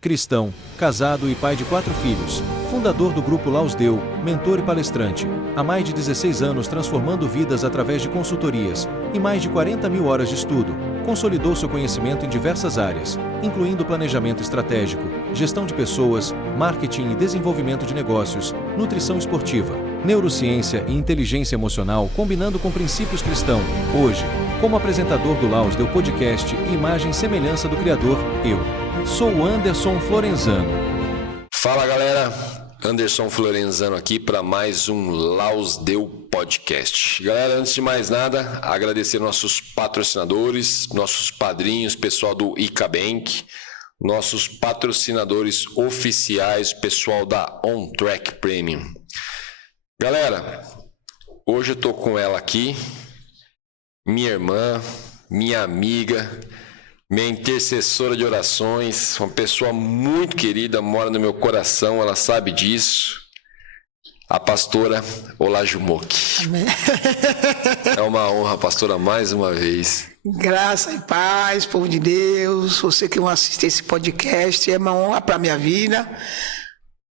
cristão, casado e pai de 4 filhos, fundador do Grupo Lausdeu, mentor e palestrante, há mais de 16 anos transformando vidas através de consultorias e mais de 40 mil horas de estudo, consolidou seu conhecimento em diversas áreas, incluindo planejamento estratégico, gestão de pessoas, marketing e desenvolvimento de negócios, nutrição esportiva, neurociência e inteligência emocional combinando com princípios cristãos. Hoje, como apresentador do Lausdeu Podcast e imagem e semelhança do Criador, eu sou o Anderson Florenzano. Fala galera, Anderson Florenzano aqui para mais um Lausdeu Podcast. Galera, antes de mais nada, agradecer nossos patrocinadores, nossos padrinhos, pessoal do ICA Bank, nossos patrocinadores oficiais, pessoal da On Track Premium. Galera, hoje eu tô com ela aqui, minha irmã, minha amiga, minha intercessora de orações, uma pessoa muito querida, mora no meu coração, ela sabe disso, a pastora Olajumoke. Amém. É uma honra, pastora, mais uma vez. Graça e paz, povo de Deus, você que vai assistir esse podcast, é uma honra para a minha vida.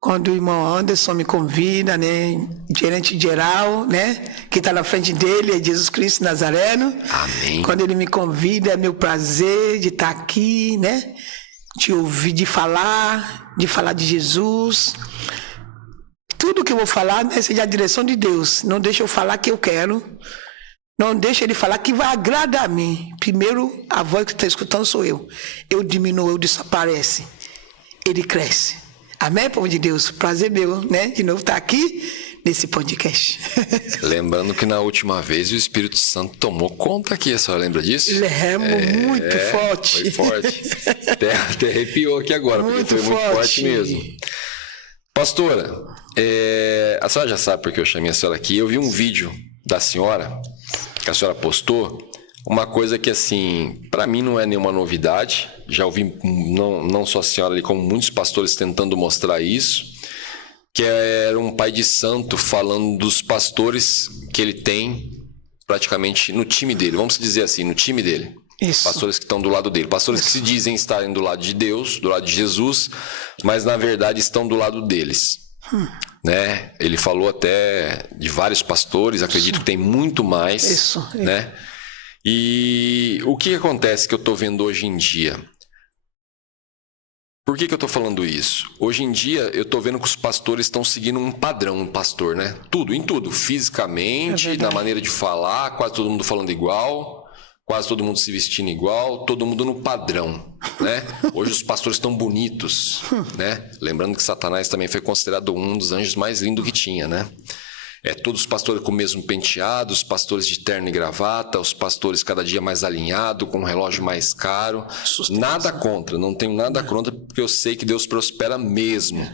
Quando o irmão Anderson me convida, né, gerente geral, né, que está na frente dele, é Jesus Cristo Nazareno. Amém. Quando ele me convida, é meu prazer de estar aqui, né, de ouvir, de falar de Jesus. Tudo que eu vou falar, né, seja a direção de Deus. Não deixa eu falar que eu quero. Não deixa ele falar que vai agradar a mim. Primeiro, a voz que está escutando sou eu. Eu diminuo, eu desaparece. Ele cresce. Amém, povo de Deus? Prazer meu, né? De novo estar aqui nesse podcast. Lembrando que na última vez o Espírito Santo tomou conta aqui, a senhora lembra disso? Muito forte. Foi forte. Até arrepiou aqui agora, muito porque foi muito forte mesmo. Pastora, a senhora já sabe porque eu chamei a senhora aqui. Eu vi um vídeo da senhora, que a senhora postou, uma coisa que, assim, para mim não é nenhuma novidade. Já ouvi não só a senhora ali, como muitos pastores tentando mostrar isso, que era um pai de santo falando dos pastores que ele tem praticamente no time dele. Vamos dizer assim, no time dele. Isso. Pastores que estão do lado dele. Pastores que se dizem estarem do lado de Deus, do lado de Jesus, mas na verdade estão do lado deles. Né? Ele falou até de vários pastores, acredito que tem muito mais. Isso. Né? E o que acontece que eu estou vendo hoje em dia? Por que eu estou falando isso? Hoje em dia eu estou vendo que os pastores estão seguindo um padrão, um pastor, né? Tudo, em tudo. Fisicamente, na maneira de falar, quase todo mundo falando igual, quase todo mundo se vestindo igual, todo mundo no padrão, né? Hoje os pastores estão bonitos, né? Lembrando que Satanás também foi considerado um dos anjos mais lindos que tinha, né? Todos os pastores com o mesmo penteado, os pastores de terno e gravata, os pastores cada dia mais alinhados, com um relógio mais caro. Nada contra, não tenho nada contra, porque eu sei que Deus prospera mesmo.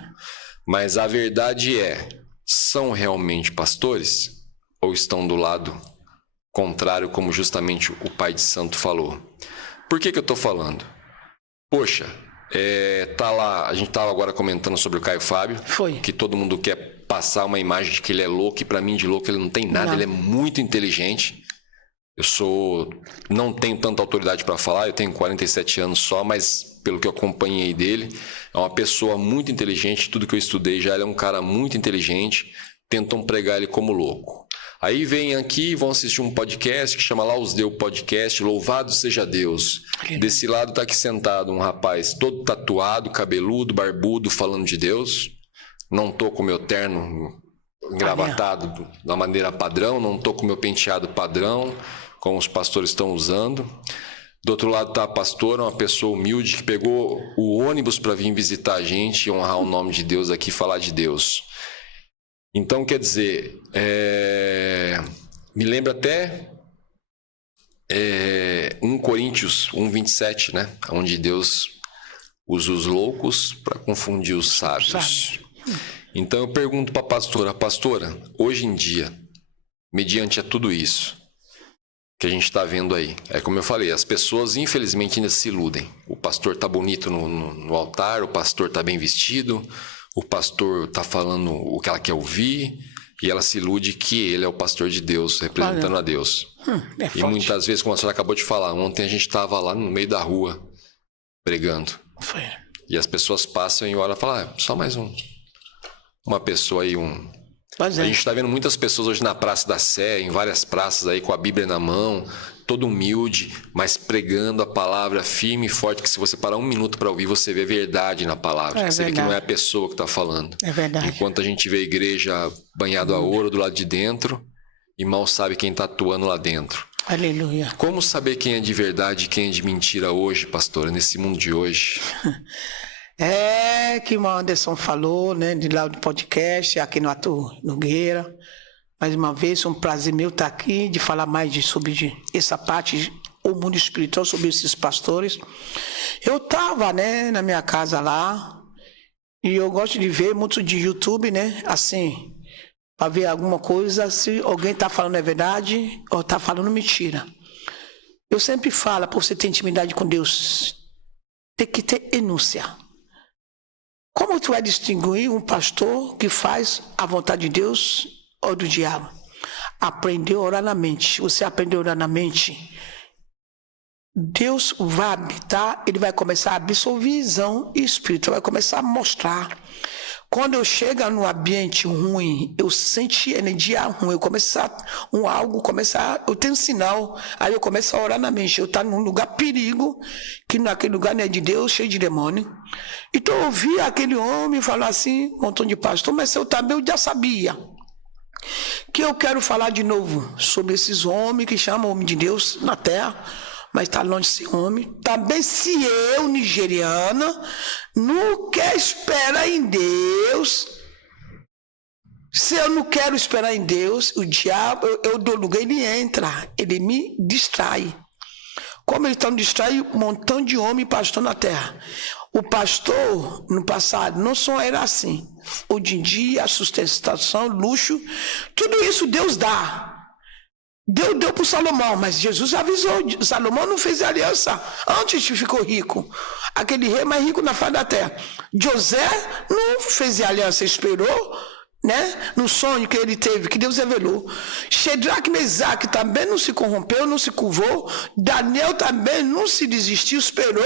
Mas a verdade são realmente pastores? Ou estão do lado contrário, como justamente o pai de santo falou? Por que eu estou falando? Poxa, tá lá, a gente estava agora comentando sobre o Caio Fábio. Foi. Que todo mundo quer passar uma imagem de que ele é louco, e para mim de louco ele não tem nada, ele é muito inteligente. Não tenho tanta autoridade para falar, eu tenho 47 anos só, mas pelo que eu acompanhei dele, é uma pessoa muito inteligente, tudo que eu estudei já, ele é um cara muito inteligente, tentam pregar ele como louco. Aí vem aqui e vão assistir um podcast que chama Lausdeu Podcast, louvado seja Deus. Desse lado tá aqui sentado um rapaz todo tatuado, cabeludo, barbudo, falando de Deus. Não tô com meu terno engravatado da maneira padrão, não tô com meu penteado padrão, como os pastores estão usando. Do outro lado tá a pastora, uma pessoa humilde que pegou o ônibus para vir visitar a gente e honrar o nome de Deus aqui, falar de Deus. Então, quer dizer, me lembra até 1 Coríntios 1:27, né? Onde Deus usa os loucos para confundir os sábios. Então eu pergunto para a pastora, hoje em dia, mediante a tudo isso que a gente está vendo aí, como eu falei, as pessoas infelizmente ainda se iludem. O pastor está bonito no altar, o pastor está bem vestido, o pastor está falando o que ela quer ouvir, e ela se ilude que ele é o pastor de Deus, representando a Deus. E muitas vezes, como a senhora acabou de falar, ontem a gente estava lá no meio da rua pregando. Foi. E as pessoas passam e olham e falam, só mais uma pessoa aí, A gente está vendo muitas pessoas hoje na Praça da Sé, em várias praças aí, com a Bíblia na mão, todo humilde, mas pregando a palavra firme e forte, que se você parar um minuto para ouvir, você vê verdade na palavra. Você vê que não é a pessoa que está falando. É verdade. Enquanto a gente vê a igreja banhado a ouro do lado de dentro, e mal sabe quem está atuando lá dentro. Aleluia. Como saber quem é de verdade e quem é de mentira hoje, pastora, nesse mundo de hoje? Que o Anderson falou, né, de lá do podcast, aqui no Arthur Nogueira. Mais uma vez, um prazer meu estar aqui, de falar mais sobre essa parte, o mundo espiritual, sobre esses pastores. Eu estava, né, na minha casa lá, e eu gosto de ver muito de YouTube, né, assim, para ver alguma coisa, se alguém está falando a verdade ou está falando mentira. Eu sempre falo, para você ter intimidade com Deus, tem que ter renúncia. Como tu vai distinguir um pastor que faz a vontade de Deus ou do diabo? Aprender a orar na mente. Você aprender a orar na mente, Deus vai habitar, ele vai começar a abrir sua visão e espírito, vai começar a mostrar. Quando eu chego num ambiente ruim, eu senti energia ruim, eu tenho um sinal, aí eu começo a orar na mente. Eu estou num lugar perigo, que naquele lugar não é de Deus, cheio de demônio. Então eu ouvi aquele homem falar assim, um montão de pastor, mas eu também já sabia. Que eu quero falar de novo sobre esses homens que chamam homem de Deus na terra, mas está longe de ser homem. Também se eu, nigeriana, não quero esperar em Deus, se eu não quero esperar em Deus, o diabo, eu dou lugar, ele entra, ele me distrai. Como ele está me distrai, um montão de homem pastor na terra. O pastor, no passado, não só era assim. Hoje em dia, a sustentação, luxo, tudo isso Deus dá. Deus deu para Salomão, mas Jesus avisou. Salomão não fez aliança antes que ficou rico. Aquele rei mais rico na face da terra. José não fez aliança, esperou, né? No sonho que ele teve, que Deus revelou. Shedraque e Mesaque também não se corrompeu, não se curvou. Daniel também não se desistiu, esperou.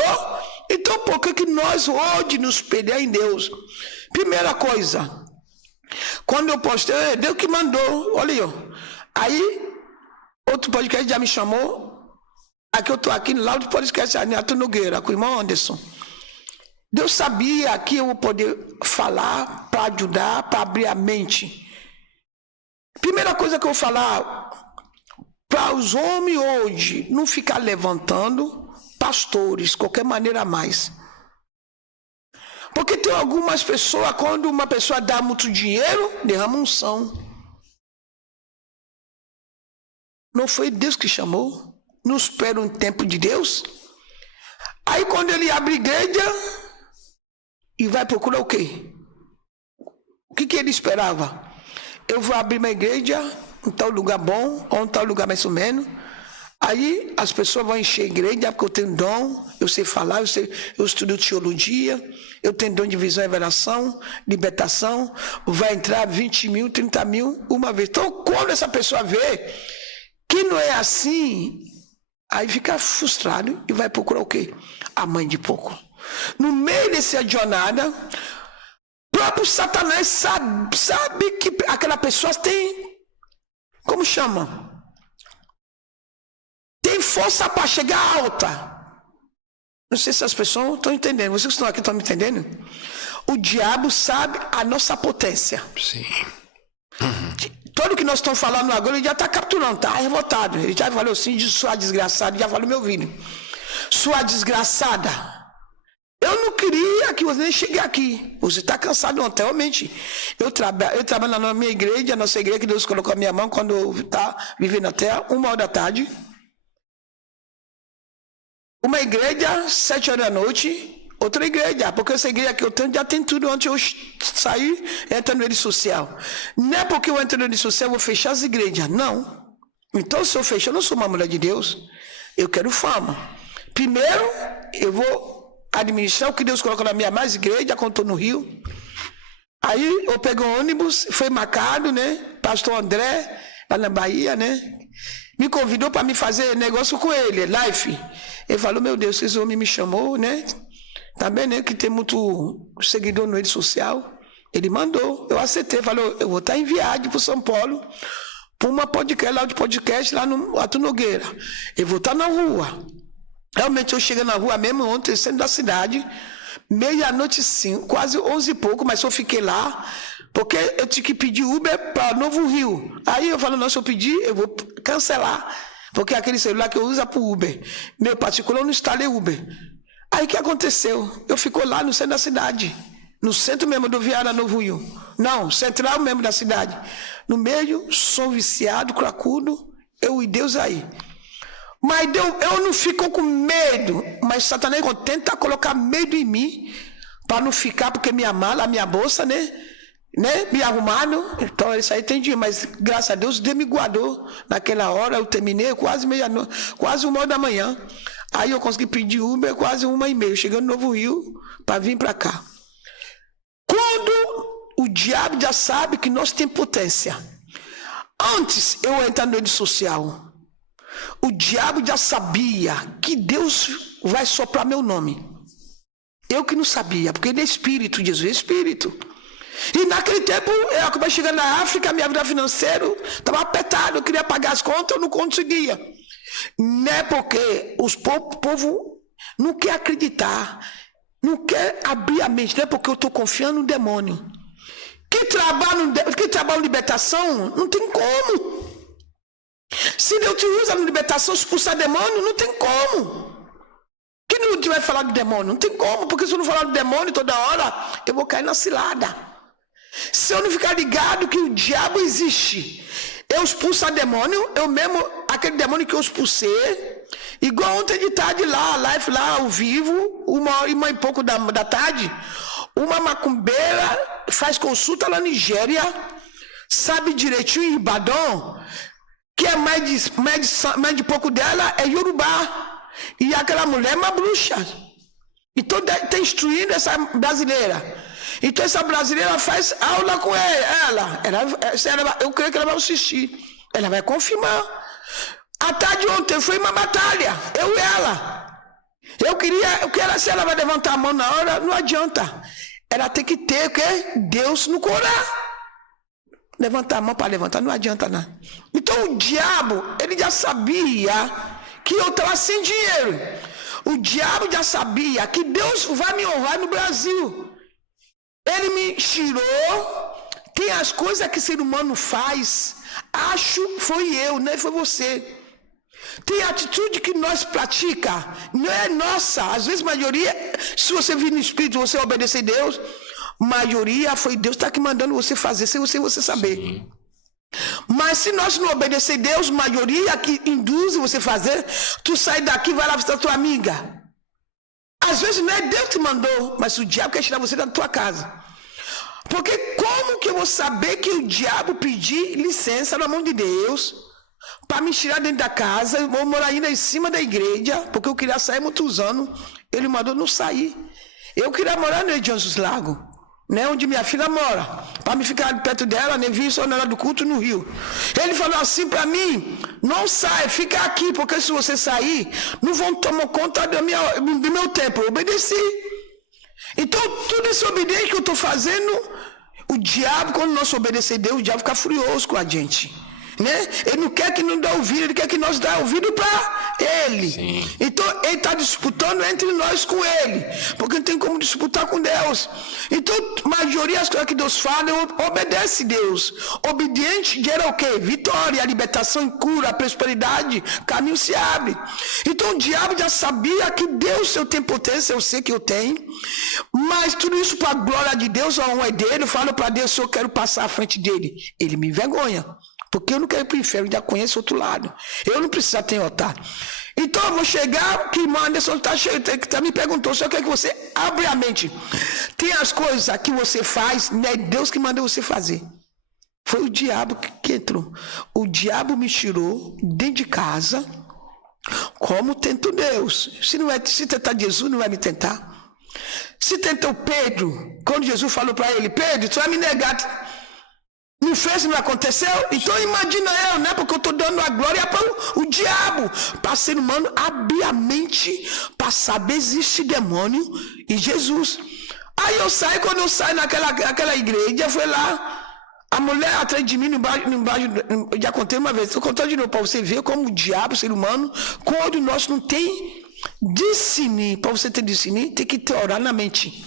Então por que nós hoje nos espelhar em Deus? Primeira coisa, quando eu postei, Deus que mandou, olha aí, ó. Aí outro podcast já me chamou. Aqui eu estou aqui no lado do podcast Arthur Nogueira, com o irmão Anderson. Deus sabia que eu vou poder falar para ajudar, para abrir a mente. Primeira coisa que eu vou falar para os homens hoje, não ficar levantando pastores, qualquer maneira a mais. Porque tem algumas pessoas, quando uma pessoa dá muito dinheiro, derrama unção. Não foi Deus que chamou? Não espera um tempo de Deus? Aí quando ele abre igreja, e vai procurar o quê? O que ele esperava? Eu vou abrir uma igreja, em tal lugar bom, ou em tal lugar mais ou menos. Aí as pessoas vão encher a igreja, porque eu tenho dom, eu sei falar, eu estudo teologia, eu tenho dom de visão e revelação, libertação. Vai entrar 20 mil, 30 mil uma vez. Então quando essa pessoa vê que não é assim, aí fica frustrado e vai procurar o quê? A mãe de pouco. No meio dessa jornada, próprio Satanás sabe que aquela pessoa tem, como chama? Tem força para chegar alta. Não sei se as pessoas estão entendendo. Vocês que estão aqui estão me entendendo? O diabo sabe a nossa potência. Sim. Tudo que nós estamos falando agora, ele já está capturando, está revoltado. Ele já falou assim, de sua desgraçada, já falou meu ouvido. Sua desgraçada. Eu não queria que você nem chegue aqui. Você está cansado ontem, realmente. Eu trabalho na minha igreja, nossa igreja, que Deus colocou a minha mão quando eu estava vivendo na terra, 1h da tarde. Uma igreja, 7 horas da noite. Outra igreja, porque essa igreja que eu tenho já tem tudo antes de eu sair, entrar no rede social. Não é porque eu entro no rede social, eu vou fechar as igrejas, não. Então, se eu fechar, eu não sou uma mulher de Deus, eu quero fama. Primeiro, eu vou administrar o que Deus colocou na minha mais igreja, quando estou no Rio. Aí, eu pego um ônibus, foi marcado, né? Pastor André, lá na Bahia, né? Me convidou para me fazer negócio com ele, live. Ele falou, meu Deus, esse homem me chamou, né? também, né, que tem muito seguidor na rede social. Ele mandou, eu aceitei, falou, eu vou estar em viagem para São Paulo, para uma podcast lá no Arthur Nogueira. Eu vou estar na rua. Realmente eu cheguei na rua mesmo ontem, centro da cidade, meia-noite 5, quase 11 e pouco, mas eu fiquei lá, porque eu tinha que pedir Uber para Novo Rio. Aí eu falo, não, se eu pedir, eu vou cancelar, porque aquele celular que eu uso é para Uber. Meu particular, eu não instalei Uber. Aí o que aconteceu? Eu fico lá no centro da cidade, no centro mesmo do Viara Novo Rio. Não, central mesmo da cidade. No meio, sou viciado, cracudo, eu e Deus aí. Mas eu não fico com medo, mas Satanás tenta colocar medo em mim, para não ficar, porque minha mala, minha bolsa, né, me arrumaram. Então isso aí entendi, mas graças a Deus me guardou. Naquela hora eu terminei quase meia-noite, quase 1h da manhã. Aí eu consegui pedir Uber quase 1h30, chegando no Novo Rio, para vir para cá. Quando o diabo já sabe que nós temos potência, antes eu entrar na rede social, o diabo já sabia que Deus vai soprar meu nome. Eu que não sabia, porque ele é espírito, Jesus é espírito. E naquele tempo, eu acabei chegando na África, minha vida financeira estava apertada, eu queria pagar as contas, eu não conseguia. Não é porque o povo não quer acreditar, não quer abrir a mente, não é porque eu estou confiando no demônio. Quem trabalha em libertação, não tem como. Se Deus te usa na libertação, expulsar demônio, não tem como. Quem não vai falar de demônio? Não tem como, porque se eu não falar de demônio toda hora, eu vou cair na cilada. Se eu não ficar ligado que o diabo existe, eu expulso demônio, eu mesmo, aquele demônio que eu expulsei, igual ontem de tarde lá, live lá ao vivo, 1h e pouco da tarde, uma macumbeira faz consulta na Nigéria, sabe direitinho em Ibadan, que é mais de pouco dela é Yorubá, e aquela mulher é uma bruxa. Então está instruindo essa brasileira. Então essa brasileira faz aula com ela. Eu creio que ela vai assistir. Ela vai confirmar. À tarde ontem foi uma batalha, eu e ela. Eu queria, se ela vai levantar a mão na hora, não adianta. Ela tem que ter o quê? Deus no coração. Levantar a mão para levantar, não adianta nada. Então o diabo, ele já sabia que eu estava sem dinheiro. O diabo já sabia que Deus vai me honrar no Brasil. Ele me tirou. Tem as coisas que o ser humano faz, acho foi eu, não foi você. Tem atitude que nós pratica, não é nossa. Às vezes maioria, se você vir no Espírito, você obedecer a Deus, maioria foi Deus que está aqui mandando você fazer, sem você saber. Sim. Mas se nós não obedecer a Deus, maioria que induz você a fazer, tu sai daqui e vai lá visitar tua amiga. Às vezes não é Deus que te mandou, mas o diabo quer tirar você da tua casa. Porque como que eu vou saber que o diabo pediu licença na mão de Deus para me tirar dentro da casa? Eu vou morar ainda em cima da igreja, porque eu queria sair muitos anos. Ele mandou não sair. Eu queria morar no região dos Lagos, né, onde minha filha mora, para me ficar perto dela, né, vir só na hora do culto no Rio. Ele falou assim para mim: não sai, fica aqui, porque se você sair, não vão tomar conta do meu tempo. Eu obedeci. Então, tudo esse obediência que eu estou fazendo, o diabo, quando nós obedecer a Deus, o diabo fica furioso com a gente. Né? Ele não quer que não dê ouvido, ele quer que nós dê ouvido para ele. Sim. Então ele está disputando entre nós com ele, porque não tem como disputar com Deus. Então a maioria das coisas que Deus fala, obedece Deus. Obediente gera o quê? Vitória, libertação, cura, prosperidade, caminho se abre. Então o diabo já sabia que Deus, eu tenho potência, eu sei que eu tenho, mas tudo isso para a glória de Deus, a honra é dele. Eu falo para Deus, se eu quero passar à frente dele, ele me envergonha. Porque eu não quero ir para o inferno, já conheço outro lado. Eu não preciso ter otário. Então eu vou chegar, que Anderson está me perguntou, só quer que você abre a mente. Tem as coisas que você faz, não é Deus que mandou você fazer. Foi o diabo que entrou. O diabo me tirou dentro de casa, como tento Deus. Se tentar Jesus, não vai me tentar. Se tentou Pedro, quando Jesus falou para ele: Pedro, tu vai me negar Não fez, não aconteceu? Então imagina eu, né? Porque eu estou dando a glória para o diabo, para ser humano, abrir a mente para saber existe demônio e Jesus. Aí eu saio, quando eu saio naquela igreja, foi lá, a mulher atrás de mim, eu já contei uma vez, estou contando de novo, para você ver como o diabo, o ser humano, quando nós não tem discernir, para você ter discernir, tem que ter orar na mente.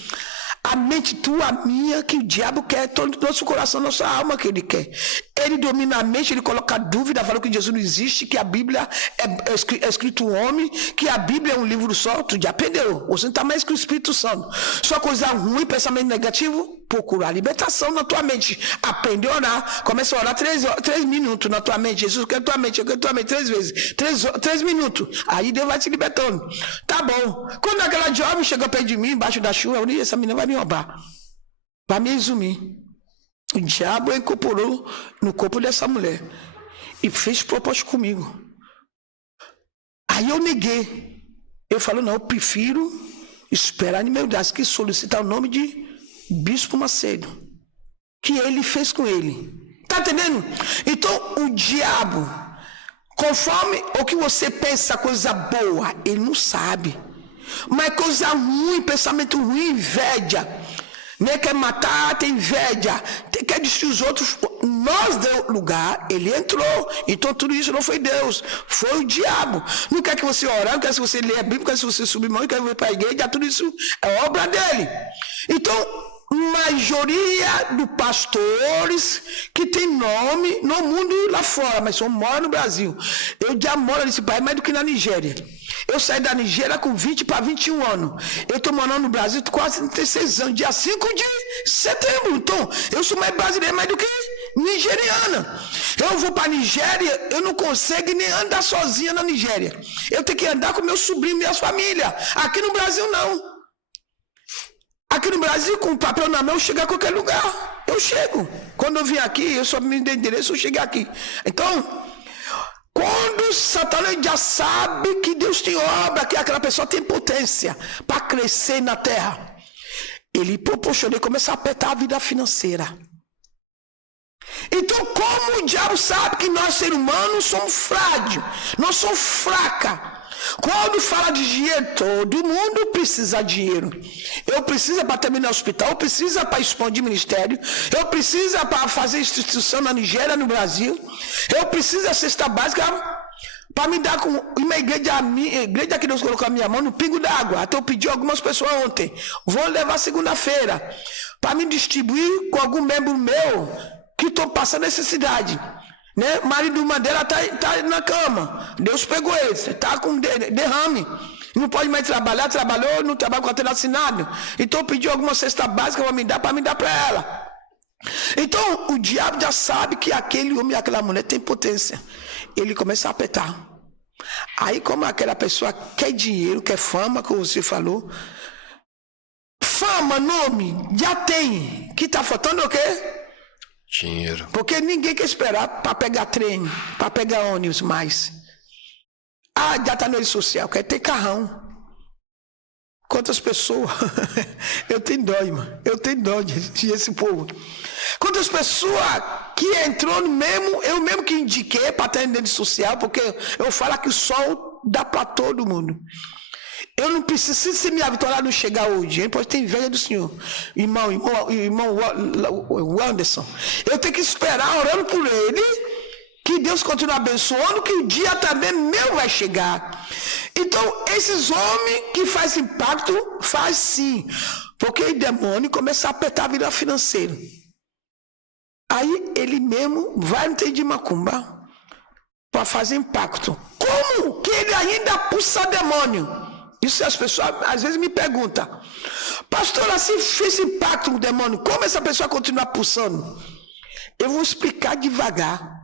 A mente tua, a minha, que o diabo quer, todo nosso coração, nossa alma que ele quer. Ele domina a mente, ele coloca dúvida, fala que Jesus não existe, que a Bíblia é escrito um homem, que a Bíblia é um livro só. Tu já aprendeu, você não está mais que o Espírito Santo. Só coisa ruim, pensamento negativo, procurar libertação na tua mente. Aprende a orar, começa a orar 3 minutos na tua mente. Jesus quer tua mente, eu quero tua mente 3 vezes, 3 minutos. Aí Deus vai te libertando. Tá bom. Quando aquela jovem chegou perto de mim, embaixo da chuva, eu disse, essa menina vai me roubar, vai me exumir. O diabo incorporou no corpo dessa mulher e fez propósito comigo. Aí eu neguei. Eu falo, não, eu prefiro esperar em meu Deus, que solicitar o nome de Bispo Macedo, que ele fez com ele. Tá entendendo? Então o diabo, conforme o que você pensa, coisa boa, ele não sabe. Mas coisa ruim, pensamento ruim, inveja, né? Quer matar, tem inveja, quer destruir os outros. Nós deu lugar, ele entrou. Então tudo isso não foi Deus, foi o diabo. Não quer que você orar, não quer que você ler a Bíblia, não quer que você subir mão, não quer que você ir para a igreja, tudo isso é obra dele. Então, maioria dos pastores que tem nome no mundo lá fora, mas só mora no Brasil. Eu já moro nesse país mais do que na Nigéria. Eu saí da Nigéria com 20 para 21 anos. Eu estou morando no Brasil quase 36 anos, dia 5 de setembro. Então, eu sou mais brasileiro mais do que nigeriana. Eu vou para a Nigéria, eu não consigo nem andar sozinha na Nigéria. Eu tenho que andar com meu sobrinho e minhas famílias. Aqui no Brasil, não. Aqui no Brasil, com o papel na mão, eu chego a qualquer lugar. Eu chego. Quando eu vim aqui, eu só me dei endereço, eu cheguei aqui. Então, quando Satanás já sabe que Deus tem obra, que aquela pessoa tem potência para crescer na terra, ele proporciona e começa a apertar a vida financeira. Então, como o diabo sabe que nós, seres humanos, somos frágeis, nós somos fracas. Quando fala de dinheiro, todo mundo precisa de dinheiro. Eu preciso para terminar o hospital, eu preciso para expandir ministério, eu preciso para fazer instituição na Nigéria, no Brasil, eu preciso da cesta básica para me dar com uma igreja que Deus colocou a minha mão no pingo d'água. Até eu pedi a algumas pessoas ontem, vou levar segunda-feira para me distribuir com algum membro meu que estou passando necessidade. Né? O marido do Mandela tá na cama. Deus pegou ele, está com derrame. Não pode mais trabalhar, trabalhou, não trabalha com a tela assinado. Então pediu alguma cesta básica para me dar para ela. Então o diabo já sabe que aquele homem e aquela mulher tem potência. Ele começa a apertar. Aí, como aquela pessoa quer dinheiro, quer fama, como você falou, fama, nome, já tem. Que está faltando o quê? Dinheiro. Porque ninguém quer esperar para pegar trem, para pegar ônibus mais. Ah, já está na rede social, quer ter carrão. Quantas pessoas? Eu tenho dó, irmão. Eu tenho dó desse povo. Quantas pessoas que entrou no mesmo, eu mesmo que indiquei para estar na rede social, porque eu falo que o sol dá para todo mundo. Eu não preciso, se minha vitória não chegar hoje, pode ter inveja do Senhor, irmão Anderson. Eu tenho que esperar orando por ele, que Deus continue abençoando, que o dia também meu vai chegar. Então, esses homens que fazem impacto, faz sim, porque o demônio começa a apertar a vida financeira. Aí ele mesmo vai no terreiro de macumba para fazer impacto. Como que ele ainda puxa demônio? Isso as pessoas às vezes me perguntam, pastor, assim fez impacto no demônio, como essa pessoa continua pulsando? Eu vou explicar devagar.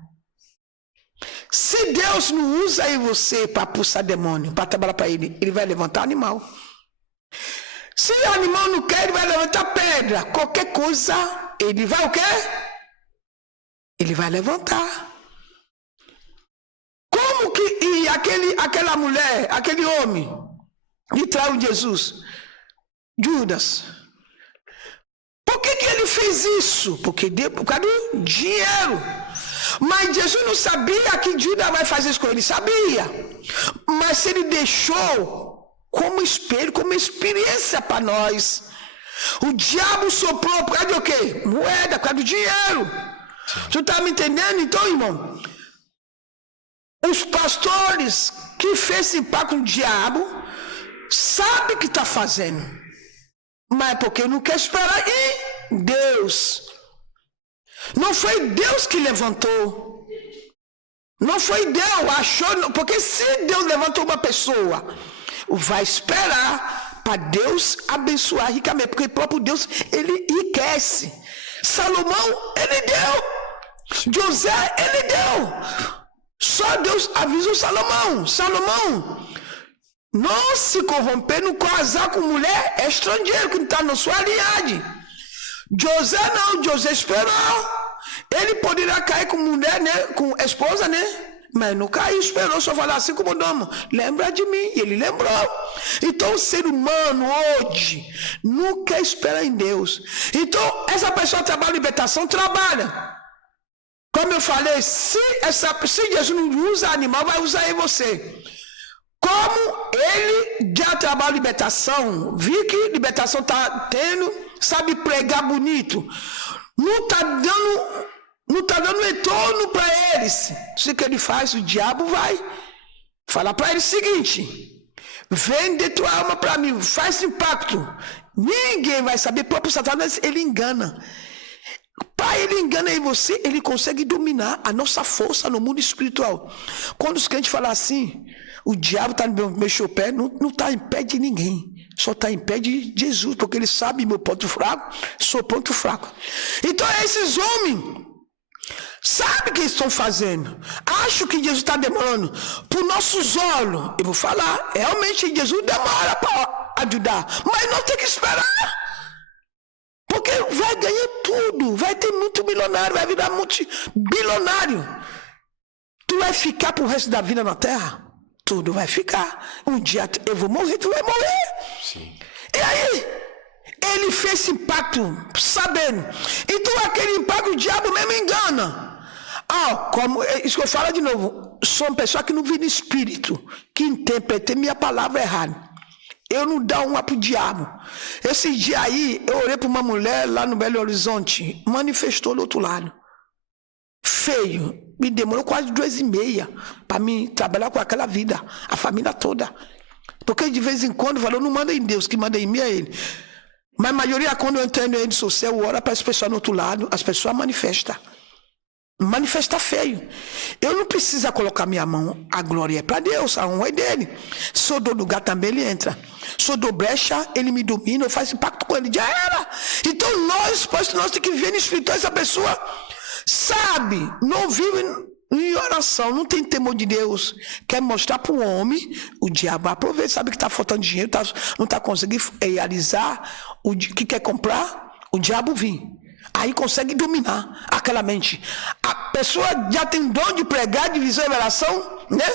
Se Deus não usa aí você para pulsar demônio, para trabalhar para ele, ele vai levantar animal. Se o animal não quer, ele vai levantar pedra. Qualquer coisa, ele vai o quê? Ele vai levantar. Como que e aquela mulher, aquele homem que traiu Jesus, Judas, por que ele fez isso por causa do dinheiro. Mas Jesus não sabia que Judas vai fazer isso com ele, sabia. Mas ele deixou como espelho, como experiência para nós. O diabo soprou por causa de o quê? Moeda, por causa do dinheiro. Você está me entendendo então, irmão? Os pastores que fez esse pacto com o diabo sabem o que está fazendo. Mas porque não quer esperar em Deus. Não foi Deus que levantou. Não foi Deus, achou. Porque se Deus levantou uma pessoa, vai esperar para Deus abençoar ricamente. Porque o próprio Deus, ele enriquece. Salomão, ele deu. José, ele deu. Só Deus avisou Salomão. Salomão, não se corromper, não casar com mulher estrangeira que não está na sua linhagem. José não, José esperou. Ele poderia cair com mulher, né? Com esposa, né? Mas não caiu, esperou, só falar assim como dama. Lembra de mim, e ele lembrou. Então o ser humano hoje não quer esperar em Deus. Então essa pessoa trabalha em libertação, trabalha. Como eu falei, se Jesus não usa animal, vai usar em você. Como ele já trabalha em libertação, vi que libertação está tendo, sabe pregar bonito, não está dando retorno para eles. O que ele faz, o diabo vai falar para ele o seguinte: vende tua alma para mim, faz impacto. Ninguém vai saber, próprio Satanás, ele engana. Pai, ele engana em você, ele consegue dominar a nossa força no mundo espiritual. Quando os crentes falam assim, o diabo está no meu pé, não está em pé de ninguém, só está em pé de Jesus, porque ele sabe meu ponto fraco, sou ponto fraco. Então esses homens sabem o que estão fazendo, acham que Jesus está demorando, por nossos olhos, eu vou falar, realmente Jesus demora para ajudar, mas não tem que esperar. Porque vai ganhar tudo, vai ter muito milionário, vai virar multibilionário. Tu vai ficar pro resto da vida na terra? Tudo vai ficar. Um dia eu vou morrer, tu vai morrer. Sim. E aí? Ele fez esse impacto, sabendo. Então aquele impacto o diabo mesmo engana. Como isso que eu falo de novo, sou uma pessoa que não vive no espírito, que interpreta minha palavra errada. Eu não dou uma pro diabo. Esse dia aí, eu orei para uma mulher lá no Belo Horizonte, manifestou do outro lado. Feio. Me demorou quase 2h30 para mim trabalhar com aquela vida, a família toda. Porque de vez em quando falou, não manda em Deus, que manda em mim é ele. Mas a maioria, quando eu entro em rede social, eu oro para as pessoas do outro lado, as pessoas manifestam. Manifesta feio. Eu não preciso colocar minha mão, a glória é para Deus, a honra é dele. Se eu dou lugar também, ele entra. Se eu dou brecha, ele me domina, eu faço impacto com ele, já era. Então nós temos que viver no espírito. Essa pessoa sabe, não vive em oração, não tem temor de Deus, quer mostrar para o homem, o diabo aproveita, sabe que está faltando dinheiro, não está conseguindo realizar o que quer comprar, o diabo vem. Aí consegue dominar aquela mente. A pessoa já tem dom de pregar, de visão e revelação, né?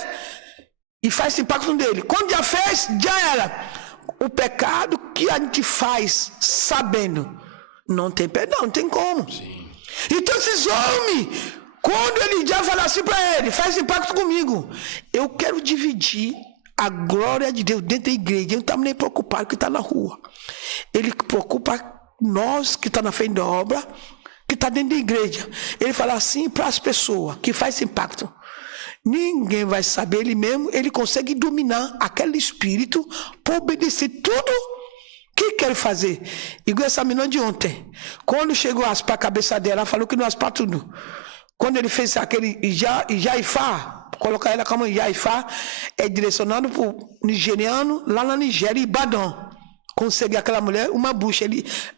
E faz esse impacto dele. Quando já fez, já era. O pecado que a gente faz sabendo, não tem perdão, não tem como. Sim. Então esses homens, quando ele já fala assim para ele, faz impacto comigo. Eu quero dividir a glória de Deus dentro da igreja. Eu não estava nem preocupado com o que está na rua. Ele preocupa nós que está na frente da obra, que está dentro da igreja. Ele fala assim para as pessoas que faz esse impacto. Ninguém vai saber, ele mesmo, ele consegue dominar aquele espírito para obedecer tudo que quer fazer. Igual essa menina de ontem. Quando chegou para a cabeça dela, ela falou que não aspa tudo. Quando ele fez aquele Jaifá, colocar ela como Jaifá, é direcionado para o nigeriano, lá na Nigéria, Ibadan. Consegue aquela mulher uma bucha,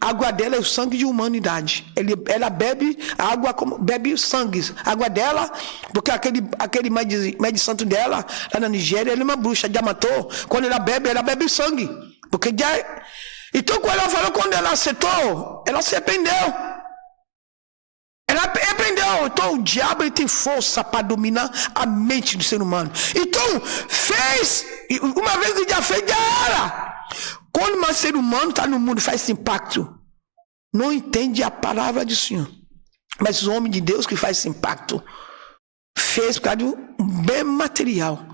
a água dela é o sangue de humanidade. Ela bebe a água, bebe o sangue, a água dela, porque aquele médio santo dela, lá na Nigéria, ele é uma bruxa, já matou. Quando ela bebe o sangue. Porque já. Então, quando ela falou, quando ela aceitou, ela se arrependeu. Ela aprendeu. Então, o diabo ele tem força para dominar a mente do ser humano. Então, fez, uma vez que já fez, já era. Quando um ser humano está no mundo e faz esse impacto, não entende a palavra do Senhor. Mas o homem de Deus que faz esse impacto fez por causa de um bem material.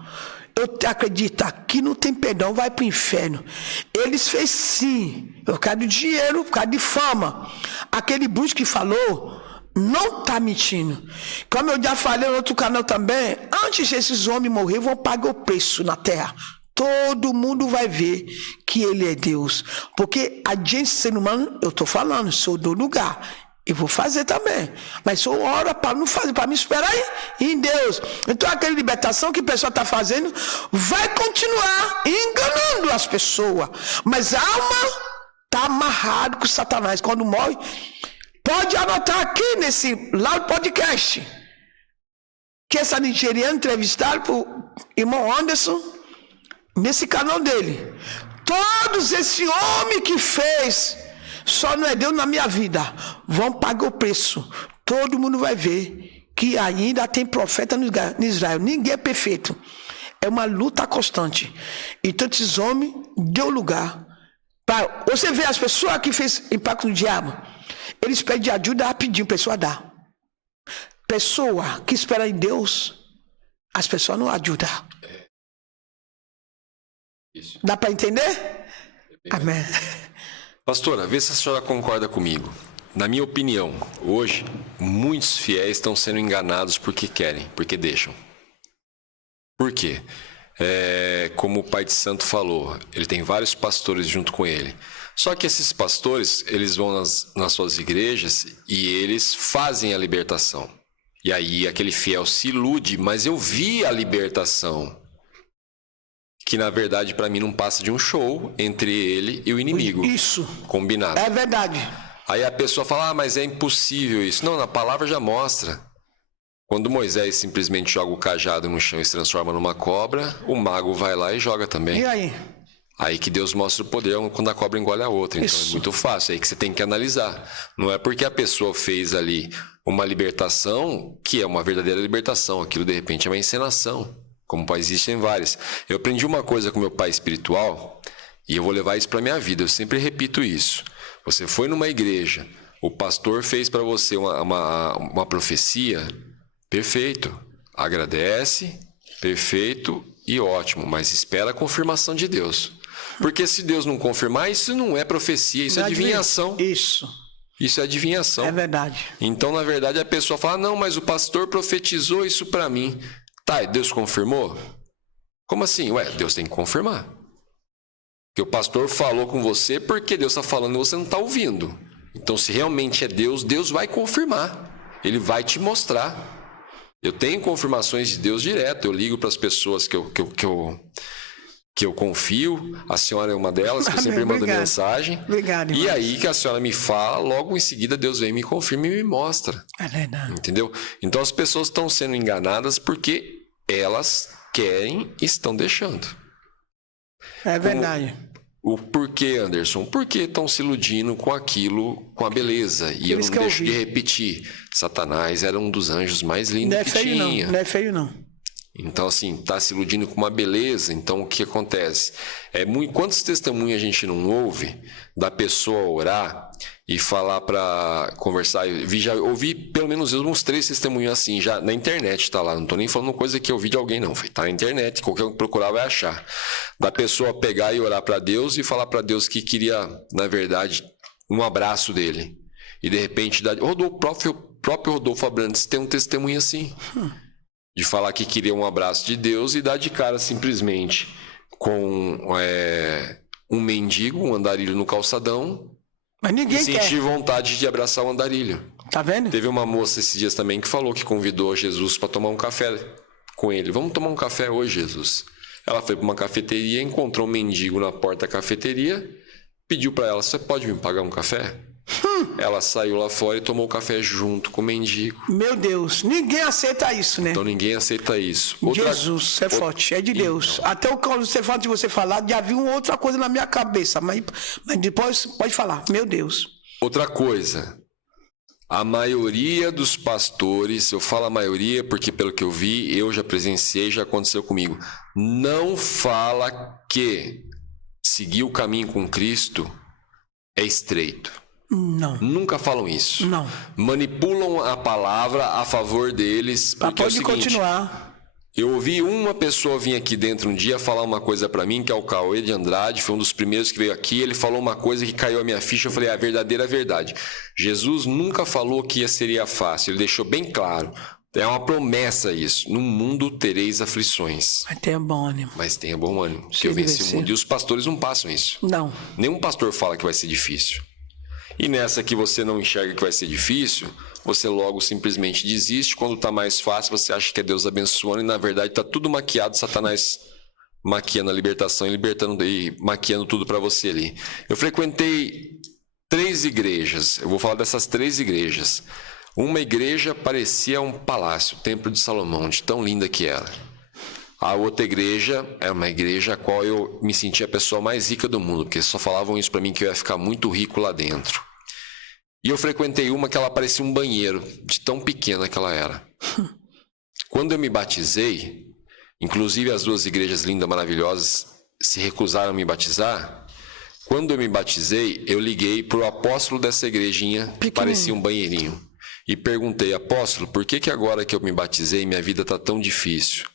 Eu acredito, aqui não tem perdão, vai para o inferno. Eles fez sim, por causa do dinheiro, por causa de fama. Aquele bruxo que falou, não está mentindo. Como eu já falei no outro canal também, antes desses homens morrer, vão pagar o preço na terra. Todo mundo vai ver que ele é Deus. Porque a gente, ser humano, eu estou falando, sou do lugar. Eu vou fazer também. Mas sou hora para não fazer, para me esperar em Deus. Então aquela libertação que a pessoa está fazendo vai continuar enganando as pessoas. Mas a alma está amarrada com Satanás. Quando morre, pode anotar aqui nesse Loud Podcast que essa nigeriana entrevistada por irmão Anderson nesse canal dele. Todos esse homem que fez, só não é Deus na minha vida, vão pagar o preço. Todo mundo vai ver que ainda tem profeta no Israel. Ninguém é perfeito. É uma luta constante. Então esses homens deu lugar para você ver as pessoas que fez impacto no diabo. Eles pedem ajuda rapidinho, a pessoa dá. Pessoa que espera em Deus, as pessoas não ajudam. Isso. Dá para entender? Amém. Pastora, vê se a senhora concorda comigo. Na minha opinião, hoje, muitos fiéis estão sendo enganados porque querem, porque deixam. Por quê? Como o pai de santo falou, ele tem vários pastores junto com ele. Só que esses pastores, eles vão nas suas igrejas e eles fazem a libertação. E aí aquele fiel se ilude, mas eu vi a libertação. Que na verdade para mim não passa de um show entre ele e o inimigo. Isso. Combinado. É verdade. Aí a pessoa fala, mas é impossível isso. Não, na palavra já mostra. Quando Moisés simplesmente joga o cajado no chão e se transforma numa cobra, o mago vai lá e joga também. E aí? Aí que Deus mostra o poder quando a cobra engole a outra. Então Isso. é muito fácil, é aí que você tem que analisar. Não é porque a pessoa fez ali uma libertação que é uma verdadeira libertação. Aquilo de repente é uma encenação. Como existem várias. Eu aprendi uma coisa com meu pai espiritual e eu vou levar isso para minha vida. Eu sempre repito isso. Você foi numa igreja, o pastor fez para você uma profecia, perfeito. Agradece, perfeito e ótimo. Mas espera a confirmação de Deus. Porque se Deus não confirmar, isso não é profecia, isso é adivinhação. Isso. Isso é adivinhação. É verdade. Então, na verdade, a pessoa fala, não, mas o pastor profetizou isso para mim. Tá, e Deus confirmou? Como assim? Ué, Deus tem que confirmar. Porque o pastor falou com você porque Deus está falando e você não está ouvindo. Então, se realmente é Deus, Deus vai confirmar. Ele vai te mostrar. Eu tenho confirmações de Deus direto. Eu ligo para as pessoas que eu confio. A senhora é uma delas, que eu sempre mando mensagem. Obrigado, e aí que a senhora me fala, logo em seguida Deus vem, me confirma e me mostra. É verdade. Entendeu? Então as pessoas estão sendo enganadas porque elas querem e estão deixando. É verdade. O porquê, Anderson? Porque estão se iludindo com aquilo, com a beleza. E eu não deixo de repetir. Satanás era um dos anjos mais lindos que tinha. Não é feio, não. Então, assim, está se iludindo com uma beleza. Então, o que acontece? Quantos testemunhos a gente não ouve da pessoa orar e falar para conversar? Já ouvi pelo menos uns 3 testemunhos assim, já na internet, tá lá. Não estou nem falando coisa que eu ouvi de alguém, não. Tá na internet, qualquer um que procurar vai achar. Da pessoa pegar e orar para Deus e falar para Deus que queria, na verdade, um abraço dele. E, de repente, o próprio Rodolfo Abrantes tem um testemunho assim. De falar que queria um abraço de Deus e dar de cara simplesmente com um mendigo, um andarilho no calçadão. Mas ninguém e sentir vontade de abraçar o andarilho. Tá vendo? Teve uma moça esses dias também que falou que convidou Jesus para tomar um café com ele. Vamos tomar um café hoje, Jesus. Ela foi para uma cafeteria, encontrou um mendigo na porta da cafeteria, pediu para ela, você pode me pagar um café? Ela saiu lá fora e tomou o café junto com o mendigo. Meu Deus, ninguém aceita isso, né? Então ninguém aceita isso. Jesus, é forte, é de Deus. Então. Até o que você fala de você falar, já viu outra coisa na minha cabeça, mas depois pode falar, meu Deus. Outra coisa, a maioria dos pastores, eu falo a maioria porque pelo que eu vi, eu já presenciei, já aconteceu comigo, não fala que seguir o caminho com Cristo é estreito. Não. Nunca falam isso. Não. Manipulam a palavra a favor deles. Porque Pode é o seguinte, continuar. eu ouvi uma pessoa vir aqui dentro um dia falar uma coisa pra mim, que é o Cauê de Andrade, foi um dos primeiros que veio aqui, ele falou uma coisa que caiu a minha ficha, eu falei, a verdadeira verdade. Jesus nunca falou que seria fácil, ele deixou bem claro. É uma promessa isso. No mundo tereis aflições. Mas tenha bom ânimo. Mas tenha bom ânimo. Que eu venci o mundo. E os pastores não passam isso. Não. Nenhum pastor fala que vai ser difícil. E nessa que você não enxerga que vai ser difícil, você logo simplesmente desiste. Quando está mais fácil, você acha que é Deus abençoando e na verdade está tudo maquiado, Satanás maquiando a libertação e maquiando tudo para você ali. Eu frequentei 3 igrejas. Eu vou falar dessas 3 igrejas. Uma igreja parecia um palácio, o Templo de Salomão, de tão linda que era. A outra igreja é uma igreja a qual eu me sentia a pessoa mais rica do mundo, porque só falavam isso para mim que eu ia ficar muito rico lá dentro. E eu frequentei uma que ela parecia um banheiro, de tão pequena que ela era. Quando eu me batizei, inclusive as 2 igrejas lindas, maravilhosas, se recusaram a me batizar. Quando eu me batizei, eu liguei para o apóstolo dessa igrejinha, que parecia um banheirinho. E perguntei, apóstolo, por que agora que eu me batizei, minha vida está tão difícil?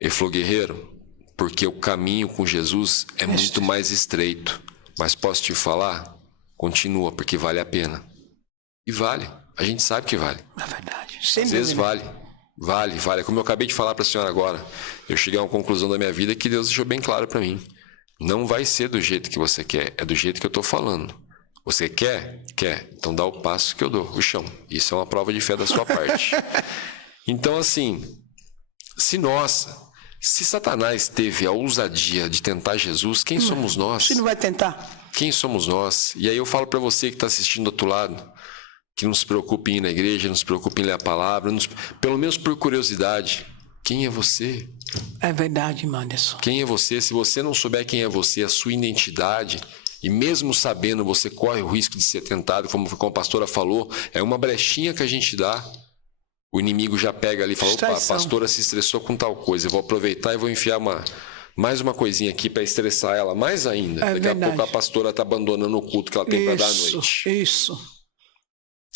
Ele falou, guerreiro, porque o caminho com Jesus é muito mais estreito. Mas posso te falar? Continua, porque vale a pena. E vale, a gente sabe que vale. É verdade. Às vezes vale. Vale. Como eu acabei de falar para a senhora agora, eu cheguei a uma conclusão da minha vida que Deus deixou bem claro para mim. Não vai ser do jeito que você quer, é do jeito que eu estou falando. Você quer? Quer. Então dá o passo que eu dou, o chão. Isso é uma prova de fé da sua parte. Então, assim, se Satanás teve a ousadia de tentar Jesus, quem somos nós? Você não vai tentar? Quem somos nós? E aí eu falo para você que está assistindo do outro lado, que não se preocupe em ir na igreja, não se preocupe em ler a palavra, pelo menos por curiosidade. Quem é você? É verdade, Manderson. Quem é você? Se você não souber quem é você, a sua identidade... E mesmo sabendo, você corre o risco de ser tentado, como a pastora falou, é uma brechinha que a gente dá. O inimigo já pega ali e fala, opa, a pastora se estressou com tal coisa, eu vou aproveitar e vou enfiar mais uma coisinha aqui para estressar ela mais ainda. Daqui a pouco a pastora está abandonando o culto que ela tem para dar à noite. Isso.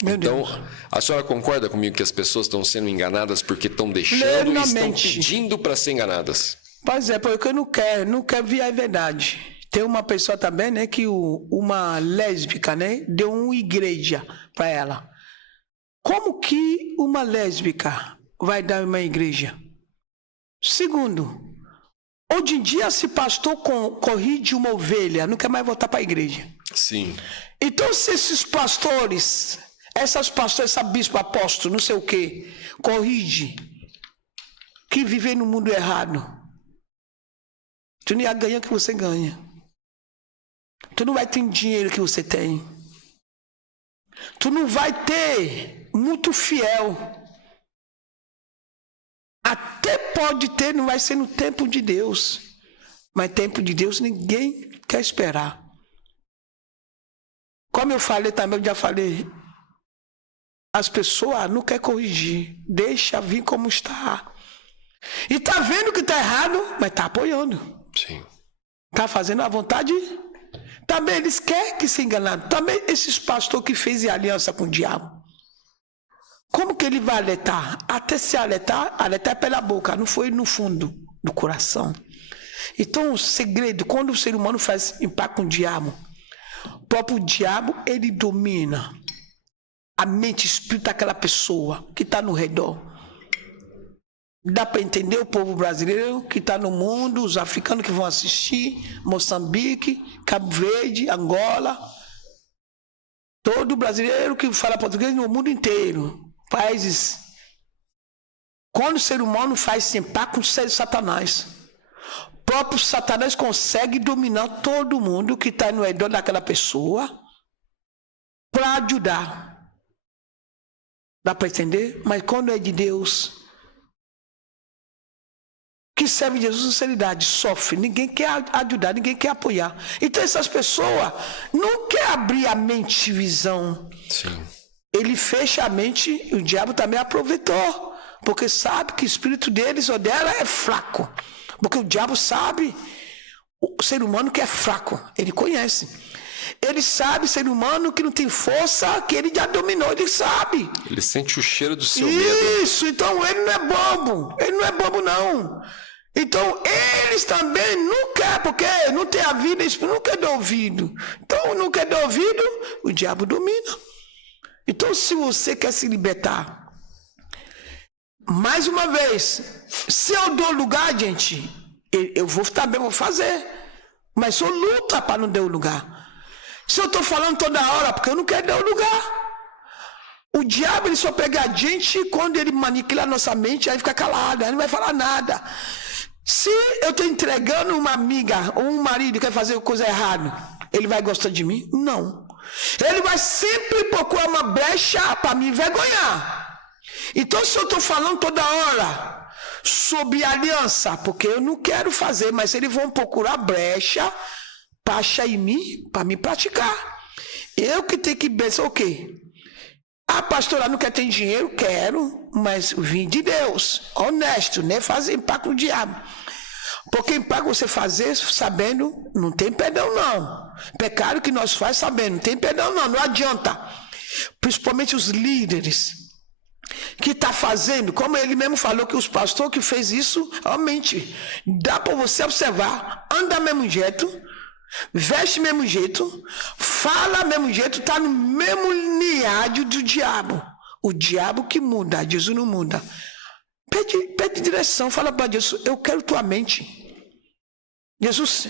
Então, a senhora concorda comigo que as pessoas estão sendo enganadas porque estão deixando e estão pedindo para ser enganadas? Pois é, porque eu não quero ver a verdade. Tem uma pessoa também, né, que uma lésbica, né, deu uma igreja para ela. Como que uma lésbica vai dar uma igreja? Segundo, hoje em dia, se pastor corrige uma ovelha, não quer mais voltar para a igreja. Sim. Então, se esses pastores, essa bispo, apóstolo, não sei o quê, corrige, que viver no mundo errado, tu não ia ganhar o que você ganha. Tu não vai ter dinheiro que você tem. Tu não vai ter muito fiel. Até pode ter, não vai ser no tempo de Deus. Mas tempo de Deus ninguém quer esperar. Como eu falei também, eu já falei. As pessoas não querem corrigir. Deixa vir como está. E tá vendo que tá errado, mas tá apoiando. Sim. Tá fazendo a vontade. Também eles querem que se enganado. Também esses pastores que fez aliança com o diabo. Como que ele vai alertar? Até se alertar pela boca, não foi no fundo do coração. Então o segredo, quando o ser humano faz impacto com o diabo, o próprio diabo, ele domina a mente espírita daquela pessoa que está no redor. Dá para entender o povo brasileiro que está no mundo, os africanos que vão assistir, Moçambique, Cabo Verde, Angola. Todo brasileiro que fala português no mundo inteiro. Países. Quando o ser humano faz simpar com o ser de Satanás, o próprio Satanás consegue dominar todo mundo que está no redor daquela pessoa para ajudar. Dá para entender? Mas quando é de Deus, que serve Jesus com sinceridade, sofre, ninguém quer ajudar, ninguém quer apoiar. Então essas pessoas não querem abrir a mente e visão. Sim. Ele fecha a mente, o diabo também aproveitou, porque sabe que o espírito deles ou dela é fraco. Porque o diabo sabe o ser humano que é fraco, ele conhece. Ele sabe, ser humano, que não tem força, que ele já dominou, ele sabe. Ele sente o cheiro do seu medo. Isso, então ele não é bobo. Ele não é bobo, não. Então, eles também não querem, porque não tem a vida, não quer dar ouvido. Então, não quer dar ouvido, o diabo domina. Então, se você quer se libertar, mais uma vez, se eu dou lugar, gente, eu vou também vou fazer. Mas eu luto para não dar o lugar. Se eu estou falando toda hora, porque eu não quero dar o lugar. O diabo, ele só pega a gente quando ele manipula a nossa mente, aí fica calado, aí não vai falar nada. Se eu estou entregando uma amiga ou um marido que quer fazer coisa errada, ele vai gostar de mim? Não. Ele vai sempre procurar uma brecha para me envergonhar. Então, se eu estou falando toda hora sobre aliança, porque eu não quero fazer, mas eles vão procurar brecha para achar em mim, para me praticar. Eu que tenho que pensar o quê? A pastora não quer ter dinheiro? Quero, mas vim de Deus, honesto, né? Fazer impacto no diabo. Porque impacto você fazer sabendo, não tem perdão não. Pecado que nós faz sabendo, não tem perdão não, não adianta. Principalmente os líderes que está fazendo, como ele mesmo falou que os pastores que fez isso, realmente, dá para você observar, anda do mesmo jeito, veste do mesmo jeito, fala do mesmo jeito, está no mesmo linhagem do diabo. O diabo que muda, Jesus não muda. Pede direção, fala para Jesus, eu quero tua mente. Jesus,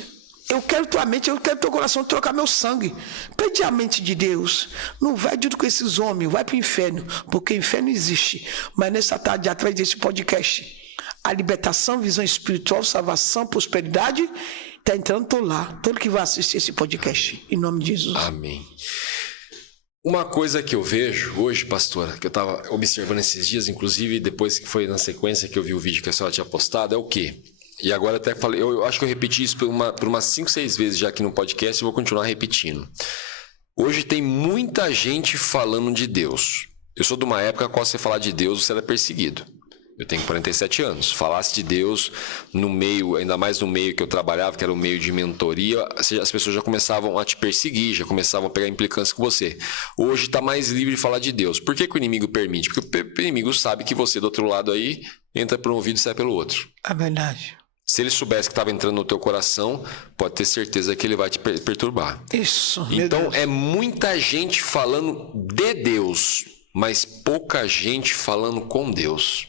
eu quero tua mente, eu quero teu coração, trocar meu sangue. Pede a mente de Deus. Não vai junto com esses homens, vai para o inferno, porque o inferno existe. Mas nessa tarde, através desse podcast, a libertação, visão espiritual, salvação, prosperidade, está entrando todo lá. Todo que vai assistir esse podcast, em nome de Jesus. Amém. Uma coisa que eu vejo hoje, pastora, que eu estava observando esses dias, inclusive depois que foi na sequência que eu vi o vídeo que a senhora tinha postado, é o quê? E agora até falei, eu acho que eu repeti isso por umas 5, 6 vezes já aqui no podcast e vou continuar repetindo. Hoje tem muita gente falando de Deus. Eu sou de uma época qual você falar de Deus, você era perseguido. Eu tenho 47 anos. Falasse de Deus no meio, ainda mais no meio que eu trabalhava, que era o meio de mentoria, as pessoas já começavam a te perseguir, já começavam a pegar implicância com você. Hoje está mais livre de falar de Deus. Por que o inimigo permite? Porque o inimigo sabe que você do outro lado aí entra por um ouvido e sai pelo outro. É verdade. Se ele soubesse que estava entrando no teu coração, pode ter certeza que ele vai te perturbar. Isso. Então é muita gente falando de Deus, mas pouca gente falando com Deus.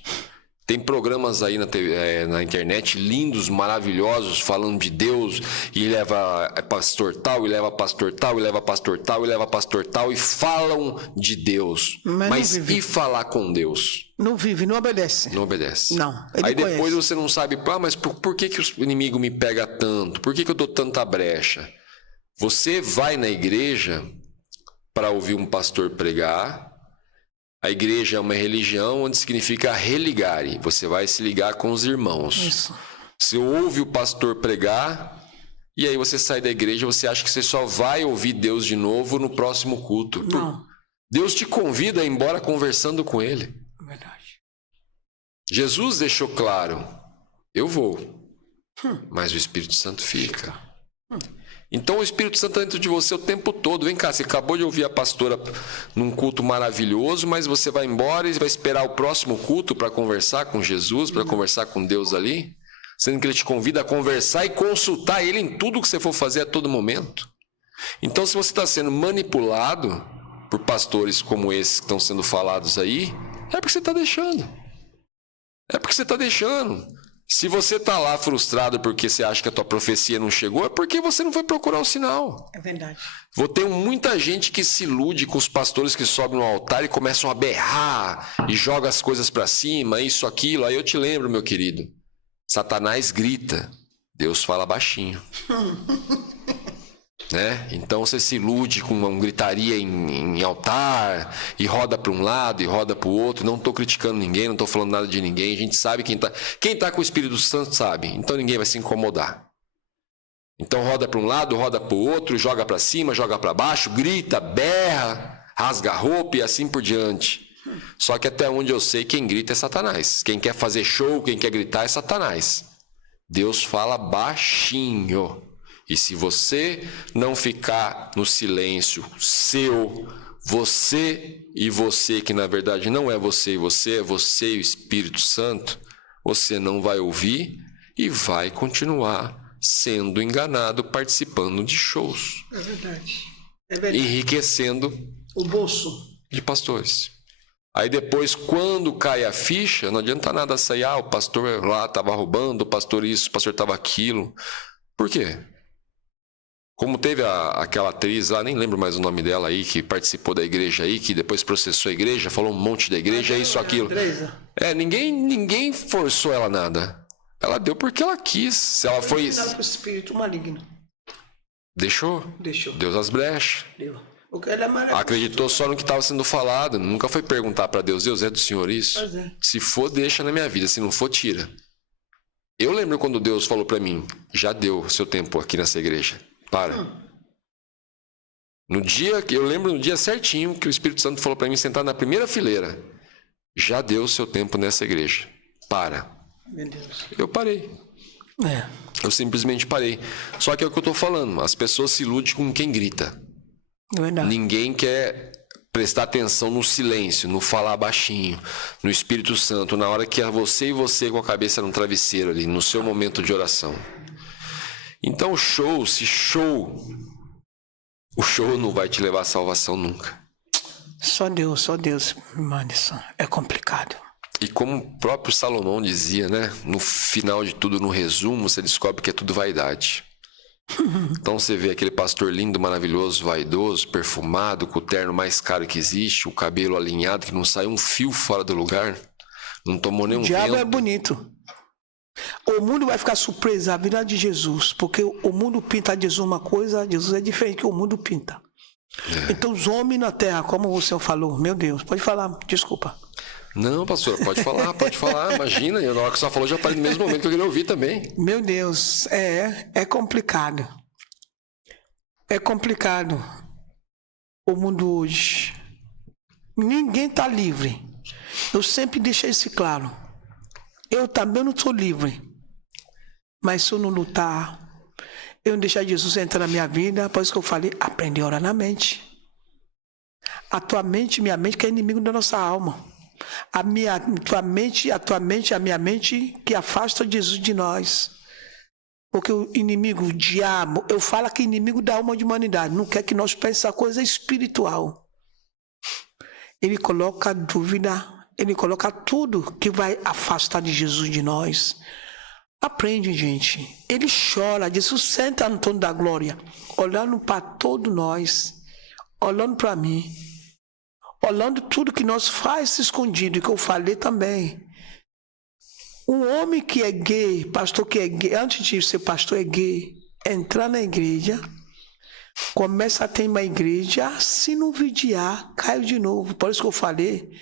Tem programas aí na internet lindos, maravilhosos, falando de Deus, e leva pastor tal, e leva pastor tal, e leva pastor tal, e leva pastor tal, e falam de Deus. Mas e falar com Deus? Não vive, não obedece. Não obedece. Não. Aí depois você não sabe, mas por que o inimigo me pega tanto? Por que eu dou tanta brecha? Você vai na igreja para ouvir um pastor pregar. A igreja é uma religião onde significa religare. Você vai se ligar com os irmãos. Isso. Você ouve o pastor pregar e aí você sai da igreja, você acha que você só vai ouvir Deus de novo no próximo culto. Não. Deus te convida a ir embora conversando com Ele. Verdade. Jesus deixou claro, eu vou, mas o Espírito Santo fica. Então o Espírito Santo está dentro de você o tempo todo. Vem cá, você acabou de ouvir a pastora num culto maravilhoso, mas você vai embora e vai esperar o próximo culto para conversar com Jesus, para conversar com Deus ali? Sendo que Ele te convida a conversar e consultar Ele em tudo que você for fazer a todo momento. Então se você está sendo manipulado por pastores como esses que estão sendo falados aí, é porque você está deixando. É porque você está deixando. Se você está lá frustrado porque você acha que a tua profecia não chegou, é porque você não foi procurar o sinal. É verdade. Vou ter muita gente que se ilude com os pastores que sobem no altar e começam a berrar e jogam as coisas para cima, isso, aquilo. Aí eu te lembro, meu querido, Satanás grita, Deus fala baixinho. Né? Então você se ilude com uma gritaria em altar e roda para um lado e roda para o outro. Não estou criticando ninguém, não estou falando nada de ninguém. A gente sabe quem tá com o Espírito Santo sabe. Então ninguém vai se incomodar. Então roda para um lado, roda para o outro, joga para cima, joga para baixo, grita, berra, rasga a roupa e assim por diante. Só que até onde eu sei, quem grita é Satanás. Quem quer fazer show, quem quer gritar é Satanás. Deus fala baixinho. E se você não ficar no silêncio você e você, que na verdade não é você e você, é você e o Espírito Santo, você não vai ouvir e vai continuar sendo enganado, participando de shows. É verdade. É verdade. Enriquecendo o bolso de pastores. Aí depois, quando cai a ficha, não adianta nada sair, o pastor lá estava roubando, o pastor isso, o pastor estava aquilo. Por quê? Como teve aquela atriz lá, nem lembro mais o nome dela aí, que participou da igreja aí, que depois processou a igreja, falou um monte da igreja, isso, aquilo. Ninguém forçou ela nada. Ela deu porque ela quis. Se ela foi... o espírito maligno. Deixou. Deus as brechas. Deu. Porque ela é acreditou só no que estava sendo falado. Nunca foi perguntar para Deus, Deus, é do Senhor isso? É. Se for, deixa na minha vida. Se não for, tira. Eu lembro quando Deus falou para mim, já deu seu tempo aqui nessa igreja. Para. Eu lembro no dia certinho que o Espírito Santo falou para mim sentar na primeira fileira. Já deu o seu tempo nessa igreja. Para. Meu Deus. Eu parei. Eu simplesmente parei. Só que é o que eu tô falando. As pessoas se iludem com quem grita. É verdade. Ninguém quer prestar atenção no silêncio, no falar baixinho, no Espírito Santo, na hora que é você e você com a cabeça no travesseiro ali, no seu momento de oração. Então o show não vai te levar à salvação nunca. Só Deus, Madison. É complicado. E como o próprio Salomão dizia, né? No final de tudo, no resumo, você descobre que é tudo vaidade. Então você vê aquele pastor lindo, maravilhoso, vaidoso, perfumado, com o terno mais caro que existe, o cabelo alinhado, que não sai um fio fora do lugar, não tomou nenhum vento. O diabo é bonito. O mundo vai ficar surpreso a vida de Jesus, porque o mundo pinta de Jesus uma coisa, Jesus é diferente que o mundo pinta. Então os homens na terra, como o senhor falou, meu Deus, pode falar, desculpa. Não, pastor, pode falar, imagina, na hora que você falou já parei no mesmo momento que eu queria ouvir também. Meu Deus, é complicado. É complicado o mundo hoje. Ninguém está livre. Eu sempre deixei isso claro. Eu também não sou livre. Mas se eu não lutar, eu não deixar Jesus entrar na minha vida, por isso que eu falei, aprender a orar na mente. A tua mente, minha mente, que é inimigo da nossa alma. A tua mente, a minha mente, que afasta Jesus de nós. Porque o inimigo, o diabo, eu falo que é inimigo da alma de humanidade, não quer que nós pensemos a coisa espiritual. Ele coloca dúvida, ele coloca tudo que vai afastar de Jesus de nós. Aprende, gente. Ele chora, Jesus senta no trono da glória, olhando para todos nós, olhando para mim. Olhando tudo que nós faz escondido, que eu falei também. Um homem que é gay, pastor que é gay, antes de ser pastor é gay, entrar na igreja, começa a ter uma igreja, se não vigiar, cai de novo. Por isso que eu falei,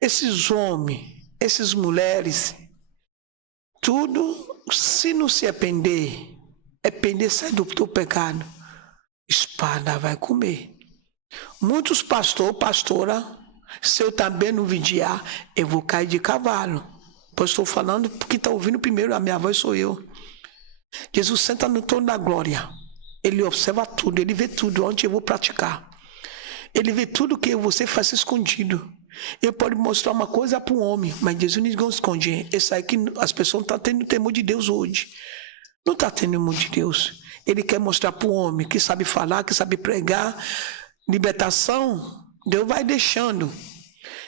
esses homens, essas mulheres, tudo, se não se arrepender, sai do teu pecado, espada vai comer. Muitos pastora, se eu também não vigiar, eu vou cair de cavalo. Pois estou falando porque está ouvindo primeiro, a minha voz sou eu. Jesus senta no trono da glória. Ele observa tudo, ele vê tudo, onde eu vou praticar. Ele vê tudo que você faz escondido. Ele pode mostrar uma coisa para um homem, mas Jesus não esconde. Isso aí que as pessoas não estão tendo temor de Deus hoje. Não está tendo temor de Deus. Ele quer mostrar para o homem que sabe falar, que sabe pregar. Libertação, Deus vai deixando.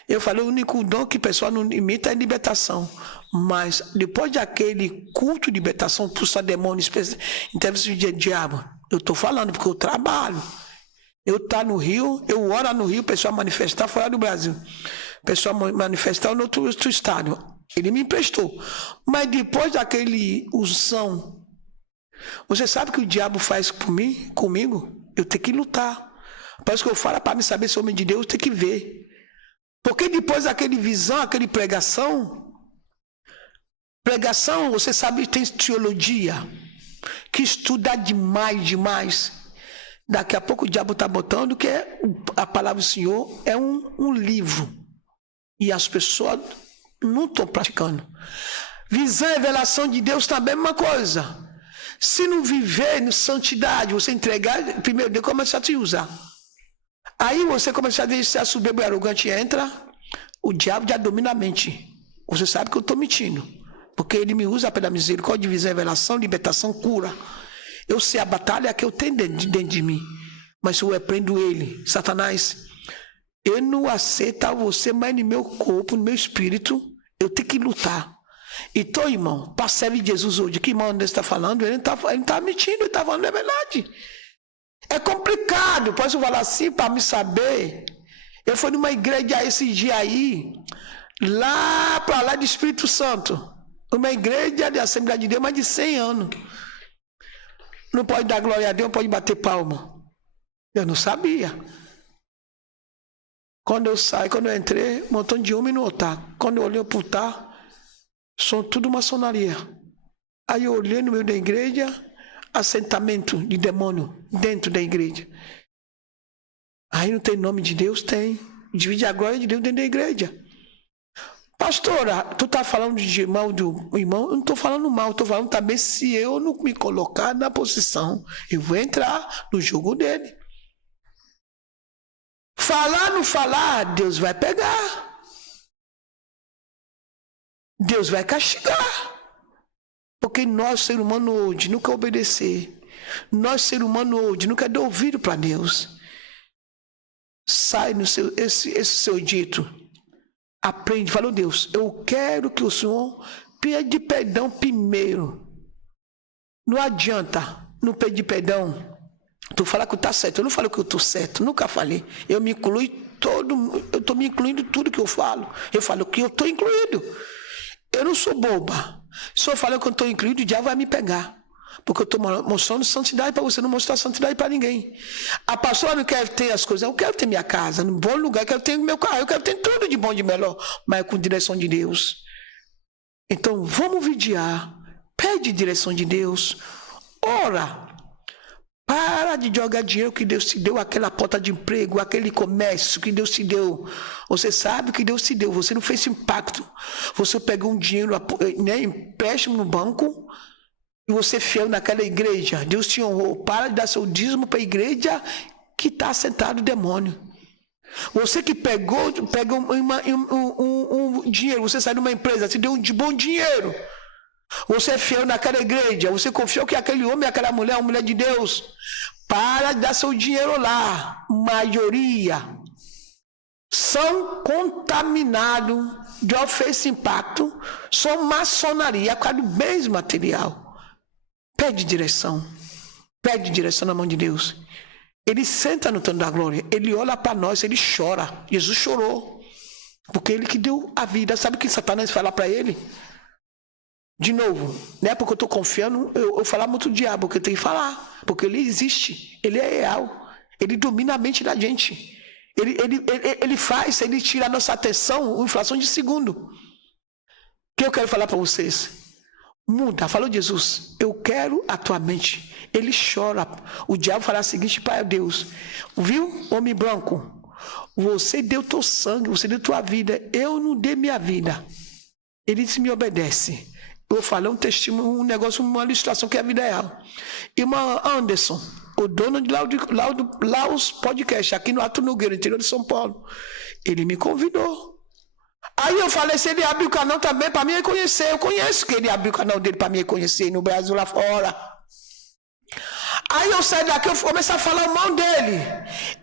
Eu falei, o único dom que o pessoal não imita é libertação. Mas depois daquele culto de libertação, expulsar demônios, intervenção de diabo, eu estou falando porque eu trabalho. Eu estou no Rio, eu oro no Rio, o pessoal manifestar fora do Brasil. O pessoal manifestar no outro estado. Ele me emprestou. Mas depois daquele unção, você sabe o que o diabo faz comigo? Eu tenho que lutar. Por isso que eu falo, para me saber se homem de Deus, tem que ver. Porque depois daquele visão, aquele pregação, você sabe, tem teologia, que estuda demais. Daqui a pouco o diabo está botando que a palavra do Senhor é um livro. E as pessoas não estão praticando. Visão e revelação de Deus também é uma coisa. Se não viver em santidade, você entregar, primeiro Deus começa a te usar. Aí você começa a deixar soberbo e arrogante, entra, o diabo já domina a mente. Você sabe que eu estou mentindo, porque ele me usa pela misericórdia, visão, revelação, libertação, cura. Eu sei a batalha que eu tenho dentro de mim, mas eu repreendo ele. Satanás, eu não aceito você mais no meu corpo, no meu espírito, eu tenho que lutar. Então, irmão, para servir Jesus hoje, que irmão Deus está falando, ele não está mentindo, ele está falando a verdade. É complicado, posso falar assim para me saber. Eu fui numa igreja esse dia aí, lá para lá do Espírito Santo, uma igreja de Assembleia de Deus, mais de 100 anos. Não pode dar glória a Deus, não pode bater palma. Eu não sabia. Quando eu saí, quando eu entrei, um montão de homem no altar. Quando eu olhei para o altar, são tudo maçonaria. Aí eu olhei no meio da igreja, assentamento de demônio dentro da igreja. Aí não tem nome de Deus? Tem. Divide a glória de Deus dentro da igreja. Pastora, tu tá falando de mal do irmão? Eu não estou falando mal, estou falando também se eu não me colocar na posição, eu vou entrar no jogo dele. Falar, não falar, Deus vai pegar. Deus vai castigar. Porque nós, ser humano hoje, não quer obedecer. Nós, ser humano hoje, não quer dar ouvido para Deus. Sai no seu, esse seu dito. Aprende, falou Deus, eu quero que o Senhor pede perdão primeiro. Não adianta não pedir perdão. Tu falar que tu tá certo. Eu não falo que eu tô certo, nunca falei. Eu me incluo eu estou me incluindo tudo que eu falo. Eu falo que eu estou incluído. Eu não sou boba. Se eu falar que eu estou incluído, o diabo vai me pegar. Porque eu estou mostrando santidade para você, não mostrar santidade para ninguém. A pastora não quer ter as coisas, eu quero ter minha casa, num bom lugar, eu quero ter meu carro, eu quero ter tudo de bom e de melhor, mas com direção de Deus. Então vamos vigiar, pede direção de Deus, ora. Para de jogar dinheiro que Deus te deu, aquela porta de emprego, aquele comércio que Deus te deu. Você sabe o que Deus te deu, você não fez impacto. Você pegou um dinheiro, né, empréstimo no banco, e você fiel naquela igreja. Deus te honrou. Para de dar seu dízimo para a igreja que está sentado o demônio. Você que pega um dinheiro, você sai de uma empresa, te deu um bom dinheiro. Você é fiel naquela igreja, você confiou que aquele homem, aquela mulher, uma mulher de Deus. Para de dar seu dinheiro lá. Maioria são contaminados de ofensa e impacto, são maçonaria, por causa do bens material. Pede direção na mão de Deus. Ele senta no trono da glória, ele olha para nós, ele chora. Jesus chorou, porque ele que deu a vida. Sabe o que Satanás fala para ele? De novo, não é porque eu estou confiando, eu falar muito do diabo, porque eu tenho que falar, porque ele existe, ele é real, ele domina a mente da gente, ele tira a nossa atenção, uma inflação de segundo. O que eu quero falar para vocês? Muda, falou Jesus, eu quero a tua mente. Ele chora, o diabo fala o seguinte para Deus, viu, homem branco, você deu teu sangue, você deu tua vida, eu não dei minha vida. Ele disse, me obedece. Eu falei um testemunho, um negócio, uma ilustração que é a vida real. Irmão Anderson, o dono de Laos Podcast, aqui no Alto Nogueira, interior de São Paulo, ele me convidou. Aí eu falei, se ele abrir o canal também para mim conhecer, eu conheço que ele abriu o canal dele para mim conhecer no Brasil lá fora. Aí eu saí daqui, eu comecei a falar o mal dele.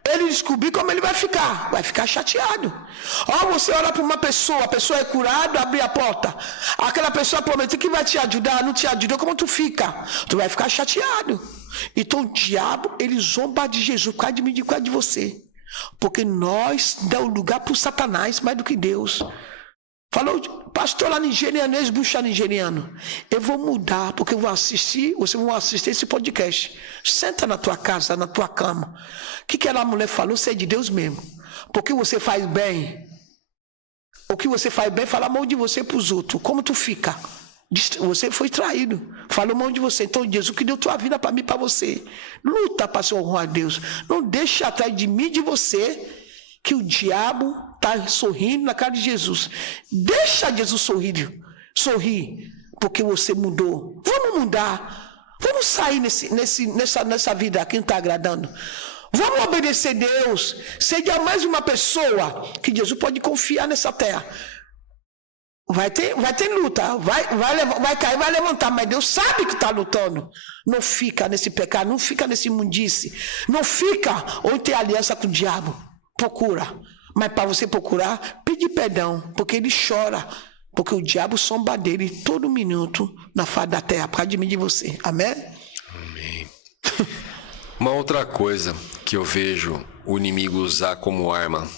Ele descobriu como ele vai ficar chateado. Você olha para uma pessoa, a pessoa é curada, abre a porta. Aquela pessoa prometeu que vai te ajudar, não te ajudou, como tu fica? Tu vai ficar chateado. Então o diabo, ele zomba de Jesus, por causa de mim, por causa de você. Porque nós damos lugar para o Satanás mais do que Deus. Falou, pastor lá nigerianês, bucha nigeriano. Eu vou mudar, porque eu vou assistir, vocês vão assistir esse podcast. Senta na tua casa, na tua cama. O que aquela mulher falou? Você é de Deus mesmo. Porque você faz bem. O que você faz bem, fala mal de você para os outros. Como tu fica? Você foi traído. Falou mal de você. Então, Jesus, que deu tua vida para mim e para você. Luta para se honrar a Deus. Não deixe atrás de mim e de você que o diabo está sorrindo na cara de Jesus. Deixa Jesus sorrir, porque você mudou. Vamos mudar. Vamos sair nessa vida aqui que não está agradando. Vamos obedecer a Deus. Seja mais uma pessoa que Jesus pode confiar nessa terra. Vai ter luta, vai cair, vai levantar, mas Deus sabe que está lutando. Não fica nesse pecado, não fica nesse imundice, não fica ou ter aliança com o diabo. Procura, mas para você procurar, pede perdão, porque ele chora, porque o diabo somba dele todo minuto na face da terra, para de você. Amém? Amém. Uma outra coisa que eu vejo o inimigo usar como arma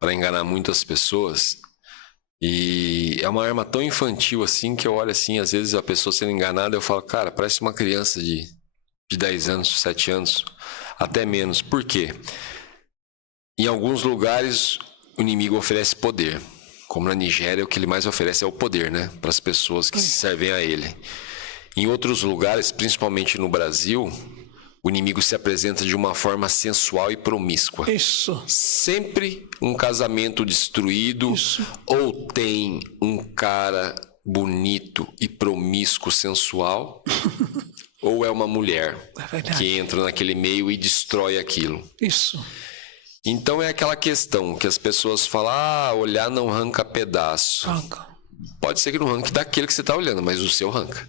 para enganar muitas pessoas. E é uma arma tão infantil assim que eu olho assim, às vezes a pessoa sendo enganada, eu falo, cara, parece uma criança de 10 anos, 7 anos, até menos. Por quê? Em alguns lugares o inimigo oferece poder. Como na Nigéria, o que ele mais oferece é o poder, né? Para as pessoas que se servem a ele. Em outros lugares, principalmente no Brasil, o inimigo se apresenta de uma forma sensual e promíscua. Isso. Sempre um casamento destruído. Isso. Ou tem um cara bonito e promíscuo, sensual, ou é uma mulher que entra naquele meio e destrói aquilo. Isso. Então é aquela questão que as pessoas falam, olhar não arranca pedaço. Arranca. Pode ser que não arranque daquele que você está olhando, mas o seu arranca.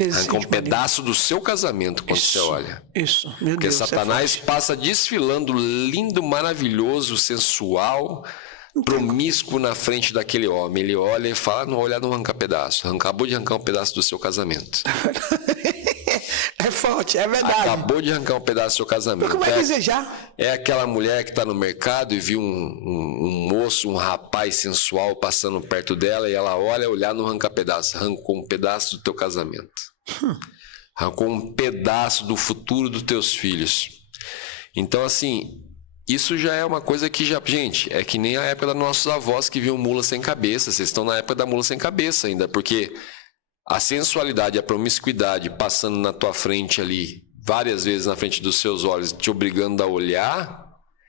Arranca um pedaço do seu casamento quando você olha. Isso, meu Porque Deus. Satanás passa desfilando lindo, maravilhoso, sensual, promíscuo na frente daquele homem. Ele olha e fala, não, olhar não arranca pedaço. Acabou de arrancar um pedaço do seu casamento. É forte, é verdade. Acabou de arrancar um pedaço do seu casamento. Como vai desejar? É aquela mulher que está no mercado e viu um moço, um rapaz sensual passando perto dela e ela olha, olhar não arranca pedaço. Arrancou um pedaço do teu casamento. Arrancou um pedaço do futuro dos teus filhos. Então, assim, isso já é uma coisa que já... Gente, é que nem a época dos nossos avós que viam mula sem cabeça. Vocês estão na época da mula sem cabeça ainda, porque... A sensualidade, a promiscuidade passando na tua frente ali, várias vezes na frente dos seus olhos, te obrigando a olhar,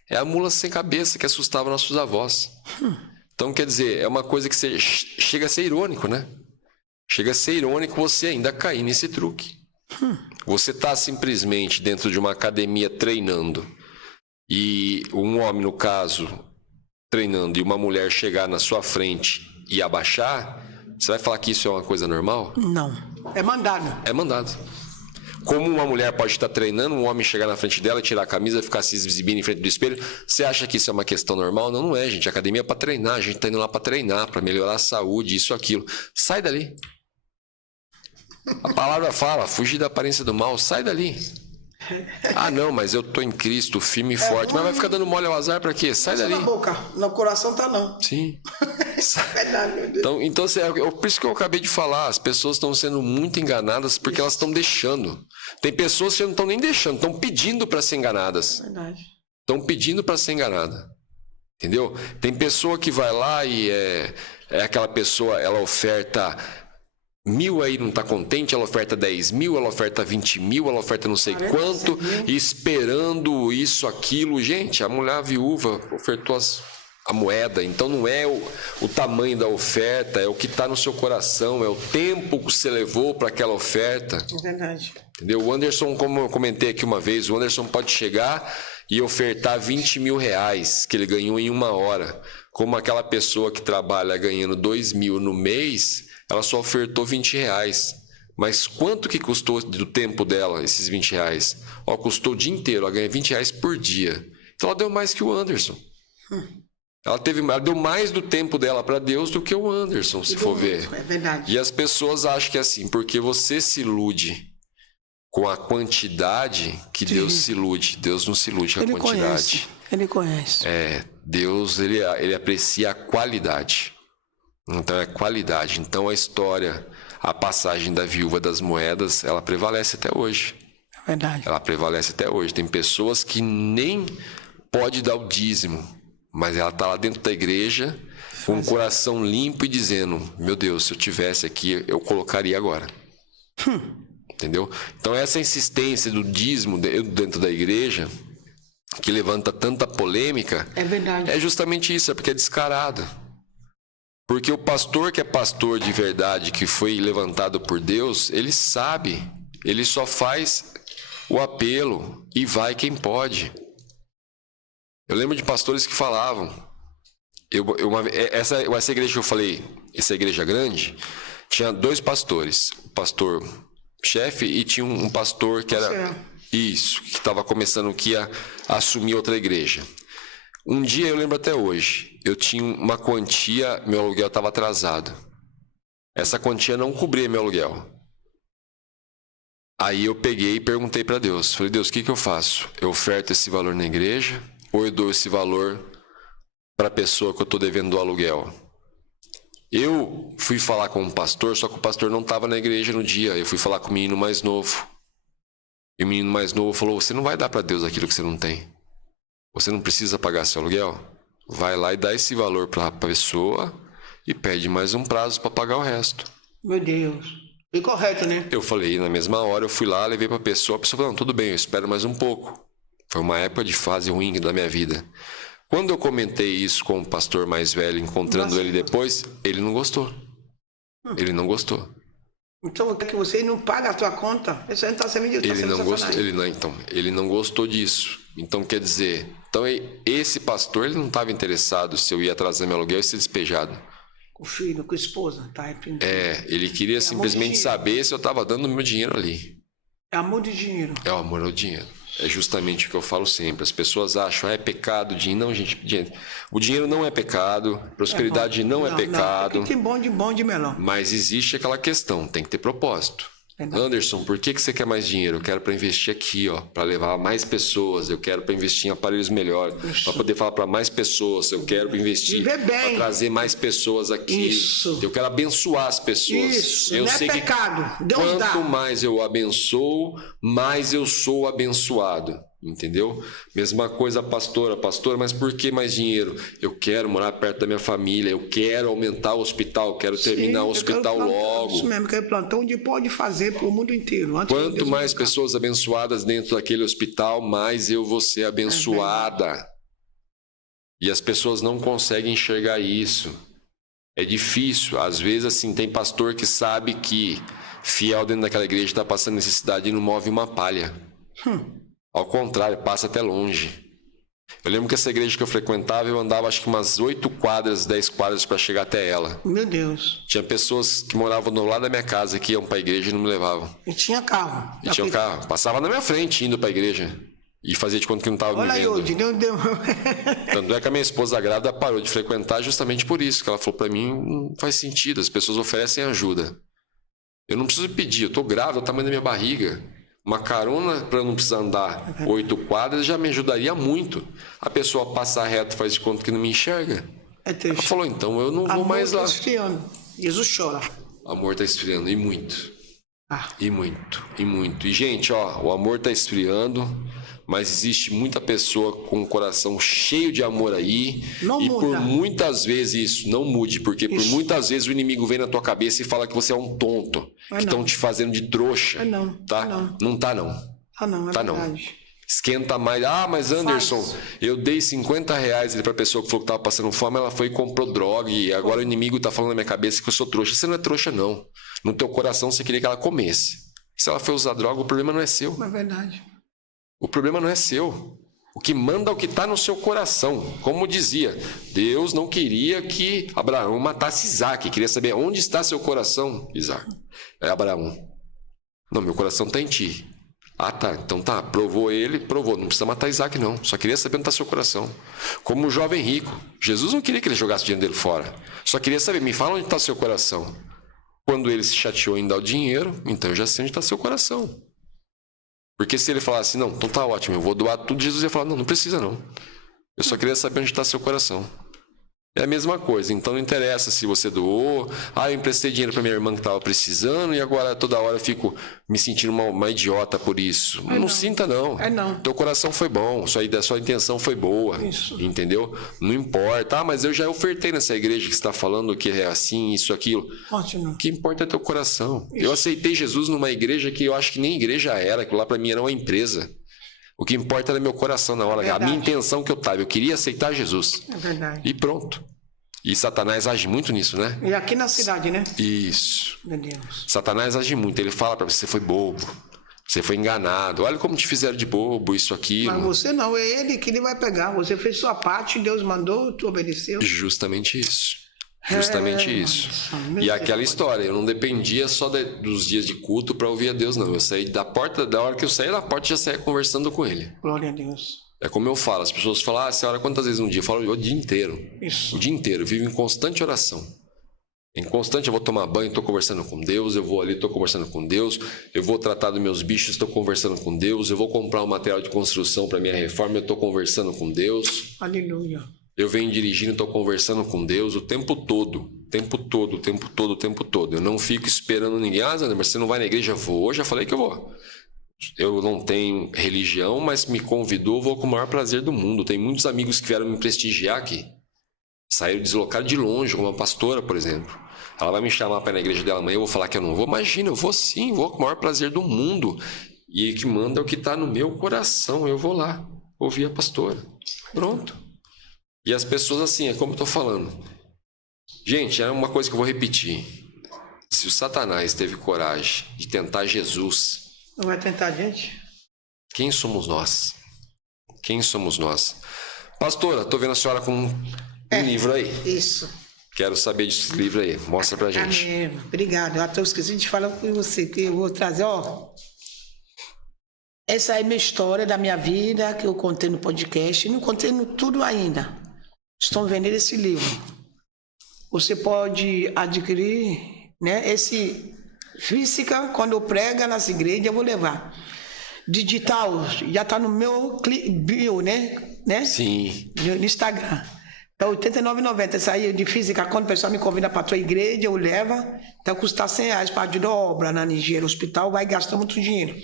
é a mula sem cabeça que assustava nossos avós. Então, quer dizer, é uma coisa que chega a ser irônico, né? Chega a ser irônico você ainda cair nesse truque. Você está simplesmente dentro de uma academia treinando, e um homem, no caso, treinando, e uma mulher chegar na sua frente e abaixar... Você vai falar que isso é uma coisa normal? Não. É mandado. É mandado. Como uma mulher pode estar treinando, um homem chegar na frente dela, tirar a camisa, ficar se exibindo em frente do espelho, você acha que isso é uma questão normal? Não, não é, gente. A academia é para treinar. A gente está indo lá para treinar, para melhorar a saúde, isso, aquilo. Sai dali. A palavra fala, fugir da aparência do mal, sai dali. Ah, não, mas eu tô em Cristo, firme e forte. Mas vai ficar dando mole ao azar pra quê? Sai dali. Na boca, no coração tá não. Sim. É verdade, meu Deus. Então assim, por isso que eu acabei de falar, as pessoas estão sendo muito enganadas porque elas estão deixando. Tem pessoas que não estão nem deixando, estão pedindo para ser enganadas. Verdade. Estão pedindo para ser enganada. Entendeu? Tem pessoa que vai lá e é aquela pessoa, ela oferta 1.000 aí, não está contente, ela oferta 10.000, ela oferta 20.000, ela oferta não sei quanto, esperando isso, aquilo. Gente, a mulher viúva ofertou a moeda, então não é o tamanho da oferta, é o que está no seu coração, é o tempo que você levou para aquela oferta. É verdade. Entendeu? O Anderson, como eu comentei aqui uma vez, o Anderson pode chegar e ofertar 20.000 reais que ele ganhou em 1 hora. Como aquela pessoa que trabalha ganhando 2.000 no mês, ela só ofertou 20 reais. Mas quanto que custou do tempo dela esses 20 reais? Custou o dia inteiro, ela ganha 20 reais por dia. Então ela deu mais que o Anderson. Ela deu mais do tempo dela para Deus do que o Anderson, se for ver. É verdade. E as pessoas acham que é assim, porque você se ilude com a quantidade que Deus se ilude. Deus não se ilude com a quantidade. Ele conhece. Deus, ele aprecia a qualidade. Então é qualidade. Então a história, a passagem da viúva das moedas, ela prevalece até hoje. É verdade. Ela prevalece até hoje. Tem pessoas que nem pode dar o dízimo, mas ela está lá dentro da igreja com o coração limpo e dizendo, meu Deus, se eu tivesse aqui, eu colocaria agora. Entendeu? Então essa insistência do dízimo dentro da igreja, que levanta tanta polêmica, é verdade. É justamente isso, é porque é descarado. Porque o pastor que é pastor de verdade, que foi levantado por Deus, ele sabe Ele só faz o apelo e vai quem pode. Eu lembro de pastores que falavam. Essa igreja que eu falei, essa igreja grande, tinha 2 pastores. O pastor chefe e tinha um pastor que era... Isso, que estava começando, que ia assumir outra igreja. Um dia, eu lembro até hoje, eu tinha uma quantia, meu aluguel estava atrasado. Essa quantia não cobria meu aluguel. Aí eu peguei e perguntei para Deus. Falei, Deus, o que eu faço? Eu oferto esse valor na igreja ou eu dou esse valor para a pessoa que eu estou devendo do aluguel? Eu fui falar com um pastor, só que o pastor não estava na igreja no dia. Eu fui falar com o menino mais novo. E o menino mais novo falou, você não vai dar para Deus aquilo que você não tem. Você não precisa pagar seu aluguel? Vai lá e dá esse valor para a pessoa e pede mais um prazo para pagar o resto. Meu Deus. E correto, né? Eu falei, na mesma hora, eu fui lá, levei para a pessoa falou, não, tudo bem, eu espero mais um pouco. Foi uma época de fase ruim da minha vida. Quando eu comentei isso com o pastor mais velho, encontrando ele depois, ele não gostou. Ele não gostou. Então, que você não paga a sua conta, você não está servindo de Deus. Ele não gostou disso. Então, quer dizer, esse pastor ele não estava interessado se eu ia atrasar meu aluguel e ser despejado. Com o filho, com a esposa, tá? Ele queria simplesmente saber se eu estava dando meu dinheiro ali. É amor de dinheiro. É o amor ao dinheiro. É justamente o que eu falo sempre. As pessoas acham, é pecado o dinheiro. Não, gente, o dinheiro não é pecado, prosperidade não é pecado. Não, tem bom de melão. Mas existe aquela questão, tem que ter propósito. Anderson, por que você quer mais dinheiro? Eu quero para investir aqui, ó, para levar mais pessoas. Eu quero para investir em aparelhos melhores, para poder falar para mais pessoas. Eu quero para investir, para trazer mais pessoas aqui. Isso. Eu quero abençoar as pessoas. Isso. Eu não sei é pecado. Deus quanto dá. mais eu abençoo, mais eu sou abençoado. Entendeu? Mesma coisa, pastora, mas por que mais dinheiro? Eu quero morar perto da minha família, eu quero aumentar o hospital, quero terminar o hospital logo. Isso mesmo, quero plantar onde pode fazer para o mundo inteiro. Quanto mais pessoas abençoadas dentro daquele hospital, mais eu vou ser abençoada. E as pessoas não conseguem enxergar isso. É difícil. Às vezes, assim, tem pastor que sabe que fiel dentro daquela igreja está passando necessidade e não move uma palha. Ao contrário, passa até longe. Eu lembro que essa igreja que eu frequentava, eu andava acho que umas 8 quadras, 10 quadras para chegar até ela. Meu Deus. Tinha pessoas que moravam do lado da minha casa, que iam para a igreja e não me levavam. E tinha carro. E tinha um carro. Passava na minha frente indo para a igreja. E fazia de conta que não estava me vendo. Olha aí, deu. Tanto é que a minha esposa grávida parou de frequentar justamente por isso. Que ela falou para mim, não faz sentido, as pessoas oferecem ajuda. Eu não preciso pedir, eu estou grávida, é o tamanho da minha barriga. Uma carona para eu não precisar andar 8 quadras já me ajudaria muito. A pessoa passa reto, faz de conta que não me enxerga. Ela falou, então eu não vou mais lá. Amor está esfriando. Jesus chora. O amor está esfriando, e muito. E muito, e muito. E, gente, ó, o amor está esfriando, mas existe muita pessoa com o coração cheio de amor aí. Não e muda. por muitas vezes isso não mude, porque por muitas vezes o inimigo vem na tua cabeça e fala que você é um tonto, que estão te fazendo de trouxa. Tá? Não tá, não. Não, é tá, verdade. não. Esquenta mais. Mas Anderson, eu dei R$50 para a pessoa que falou que estava passando fome, ela foi e comprou droga e agora o inimigo tá falando na minha cabeça que eu sou trouxa. Você não é trouxa, não. No teu coração você queria que ela comesse. Se ela foi usar droga, o problema não é seu. É verdade. O problema não é seu. O que manda é o que está no seu coração. Como dizia, Deus não queria que Abraão matasse Isaac. Queria saber onde está seu coração, Isaac. É Abraão. Não, meu coração está em ti. Tá. Então tá. Provou ele, provou. Não precisa matar Isaac, não. Só queria saber onde está seu coração. Como o jovem rico. Jesus não queria que ele jogasse o dinheiro dele fora. Só queria saber, me fala onde está seu coração. Quando ele se chateou em dar o dinheiro, então eu já sei onde está seu coração. Porque se ele falasse, não, então tá ótimo, eu vou doar tudo, Jesus ia falar, não precisa não. Eu só queria saber onde está seu coração. É a mesma coisa, então não interessa se você doou, eu emprestei dinheiro para minha irmã que estava precisando e agora toda hora eu fico me sentindo uma idiota por isso. Não sinta não. Não. Teu coração foi bom, sua intenção foi boa. Isso. Entendeu? Não importa. Mas eu já ofertei nessa igreja que você está falando que é assim, isso, aquilo. Ótimo. O que importa é teu coração. Isso. Eu aceitei Jesus numa igreja que eu acho que nem igreja era, que lá para mim era uma empresa. O que importa era meu coração na hora, a minha intenção que eu estava. Eu queria aceitar Jesus. É verdade. E pronto. E Satanás age muito nisso, né? E aqui na cidade, né? Isso. Meu Deus. Satanás age muito. Ele fala para você foi bobo. Você foi enganado. Olha como te fizeram de bobo, isso, aquilo. Mas você não, é ele que ele vai pegar. Você fez sua parte, Deus mandou, tu obedeceu. Justamente isso. Justamente isso. E aquela história, eu não dependia só dos dias de culto para ouvir a Deus, não. Eu saí da porta, da hora que eu saí da porta, já saía conversando com ele. Glória a Deus. É como eu falo, as pessoas falam, ah, você ora quantas vezes no dia? Eu falo o dia inteiro. Isso. O dia inteiro, eu vivo em constante oração. Em constante, eu vou tomar banho, estou conversando com Deus, eu vou ali, estou conversando com Deus, eu vou tratar dos meus bichos, estou conversando com Deus, eu vou comprar um material de construção para minha reforma, eu estou conversando com Deus. Aleluia. Eu venho dirigindo, estou conversando com Deus o tempo todo. Eu não fico esperando ninguém. Ah, Zé, mas você não vai na igreja? Vou, já falei que eu vou. Eu não tenho religião, mas me convidou, vou com o maior prazer do mundo. Tem muitos amigos que vieram me prestigiar aqui. Saíram deslocados de longe, como uma pastora, por exemplo. Ela vai me chamar para ir na igreja dela amanhã, eu vou falar que eu não vou. Imagina, eu vou sim, vou com o maior prazer do mundo. E o que manda é o que está no meu coração. Eu vou lá, ouvir a pastora. Pronto. E as pessoas assim, é como eu estou falando. Gente, é uma coisa que eu vou repetir. Se o Satanás teve coragem de tentar Jesus... Não vai tentar a gente? Quem somos nós? Quem somos nós? Pastora, estou vendo a senhora com um livro aí. Isso. Quero saber desse livro aí. Mostra pra gente. Amém. Obrigado. Eu esqueci de falar com você, que eu vou trazer, ó. Essa é a minha história da minha vida, que eu contei no podcast. Não contei tudo ainda. Estão vendendo esse livro. Você pode adquirir, né? Esse física, quando eu prego nas igrejas, eu vou levar. Digital, já está no meu bio, né? Sim. No Instagram. Então, R$ 89,90. Essa aí de física, quando o pessoal me convida para a tua igreja, eu levo. Então, custa R$100 para ajudar a obra na Nigéria, hospital, vai gastar muito dinheiro.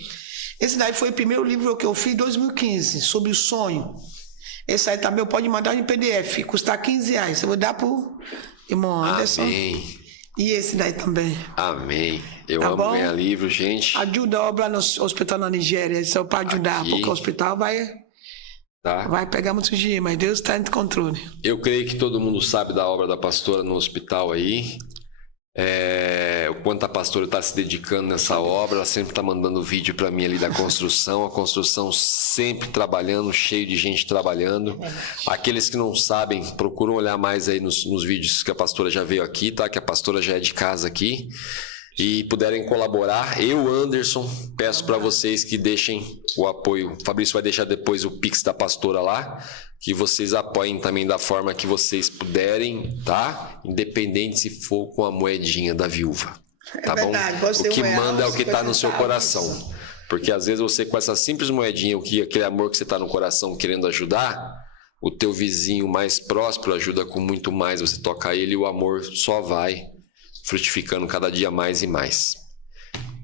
Esse daí foi o primeiro livro que eu fiz em 2015, sobre o sonho. Esse aí também pode mandar em PDF, custa R$15. Eu vou dar para o irmão Anderson. Amém. E esse daí também. Amém. Eu Tá amo bom? ganhar livro, gente. Ajuda a obra no hospital na Nigéria. Isso é para ajudar, Aqui. porque o hospital vai pegar muito dinheiro, mas Deus está em controle. Eu creio que todo mundo sabe da obra da pastora no hospital aí. O quanto a pastora está se dedicando nessa obra. Ela sempre está mandando vídeo para mim ali da construção. A construção sempre trabalhando, cheio de gente trabalhando. Aqueles que não sabem, procuram olhar mais aí nos vídeos que a pastora já veio aqui, tá? Que a pastora já é de casa aqui. E puderem colaborar, eu, Anderson, peço para vocês que deixem o apoio. O Fabrício vai deixar depois o Pix da pastora lá, que vocês apoiem também da forma que vocês puderem, tá? Independente se for com a moedinha da viúva, tá bom? O que manda é o que tá no seu coração. Porque às vezes você com essa simples moedinha, aquele amor que você tá no coração querendo ajudar, o teu vizinho mais próspero ajuda com muito mais. Você toca ele e o amor só vai frutificando cada dia mais e mais.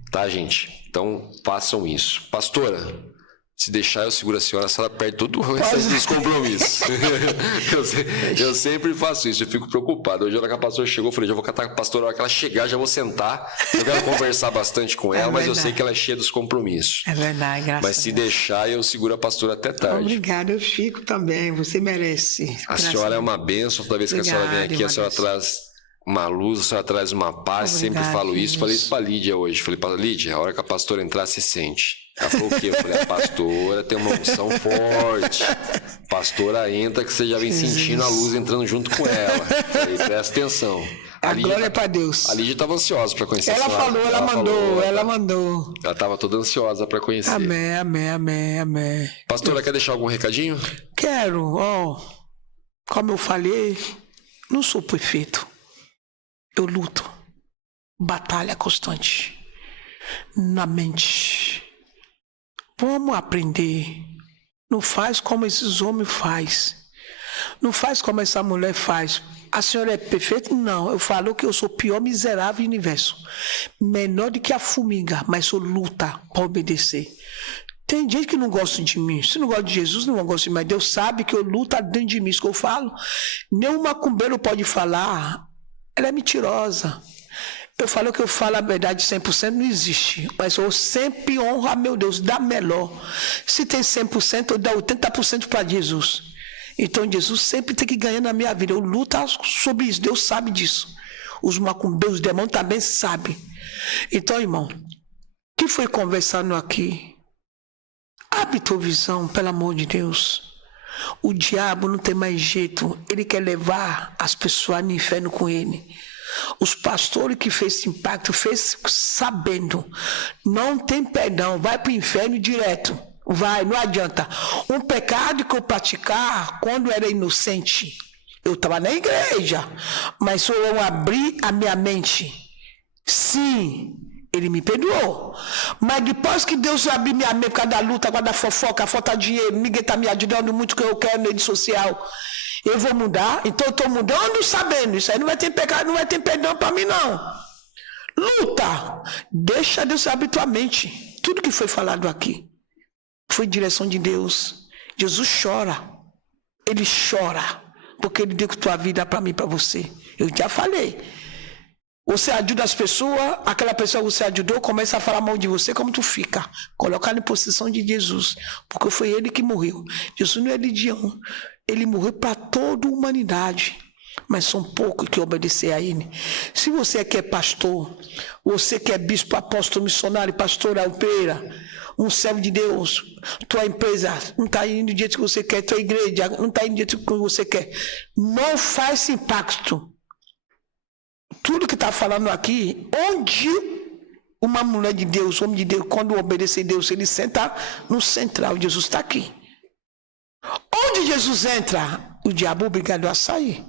Tá, gente? Então, façam isso. Pastora, se deixar eu seguro a senhora perde todo o restante dos compromissos. eu sempre faço isso, eu fico preocupado. Hoje, a hora que a pastora chegou, eu falei, já vou catar com a pastora, a hora que ela chegar, já vou sentar. Eu quero conversar bastante com ela, mas eu sei que ela é cheia dos compromissos. É verdade, graças a Deus. Mas se deixar, eu seguro a pastora até tarde. Obrigada, eu fico também, você merece. A senhora é uma bênção, toda vez que a senhora vem aqui, a senhora traz uma luz, a senhora traz uma paz. Obrigada, sempre falo isso. Falei isso pra Lídia hoje. Falei pra Lídia, a hora que a pastora entrar, se sente. Ela falou o quê? Eu falei, a pastora tem uma unção forte. Pastora entra que você já vem sentindo a luz entrando junto com ela. Falei, presta atenção. A glória é pra Deus. A Lídia estava ansiosa para conhecer ela. Ela mandou. Ela estava toda ansiosa para conhecer. Amém. Pastora, quer deixar algum recadinho? Quero. Como eu falei, não sou perfeito. Eu luto. Batalha constante. Na mente. Vamos aprender. Não faz como esses homens fazem. Não faz como essa mulher faz. A senhora é perfeita? Não. Eu falo que eu sou o pior miserável do universo. Menor do que a formiga, mas sou luta para obedecer. Tem gente que não gosta de mim. Se não gosta de Jesus, não gosta de mim. Mas Deus sabe que eu luto dentro de mim. Isso que eu falo. Nenhum macumbeiro pode falar. Ela é mentirosa. Eu falo que eu falo a verdade 100%, não existe. Mas eu sempre honro a meu Deus, dá melhor. Se tem 100%, eu dou 80% para Jesus. Então Jesus sempre tem que ganhar na minha vida. Eu luto sobre isso, Deus sabe disso. Os macumbeiros, os demônios também sabem. Então, irmão, que foi conversando aqui, abre tua visão, pelo amor de Deus. O diabo não tem mais jeito, ele quer levar as pessoas no inferno com ele. Os pastores que fez esse impacto, fez sabendo, não tem perdão, vai para o inferno direto, vai, não adianta. Um pecado que eu praticar quando era inocente, eu estava na igreja, mas se eu abrir a minha mente, sim, ele me perdoou. Mas depois que Deus abriu minha mente por causa da luta, por causa da fofoca, falta de dinheiro, ninguém está me ajudando muito que eu quero na rede social, eu vou mudar. Então eu estou mudando sabendo. Isso aí não vai ter pecado, não vai ter perdão para mim não. Luta. Deixa Deus abrir tua mente. Tudo que foi falado aqui foi direção de Deus. Jesus chora. Ele chora. Porque ele deu tua vida para mim, para você. Eu já falei. Você ajuda as pessoas, aquela pessoa que você ajudou começa a falar mal de você, como tu fica? Colocar em posição de Jesus, porque foi ele que morreu. Jesus não é religião, ele morreu para toda a humanidade, mas são poucos que obedecem a ele. Se você quer pastor, você quer bispo, apóstolo, missionário, pastor, alpeira, um servo de Deus, tua empresa não está indo do jeito que você quer, tua igreja não está indo do jeito que você quer, não faz impacto. Tudo que está falando aqui, onde uma mulher de Deus, homem de Deus, quando obedece a Deus, ele senta no central, Jesus está aqui. Onde Jesus entra, o diabo é obrigado a sair.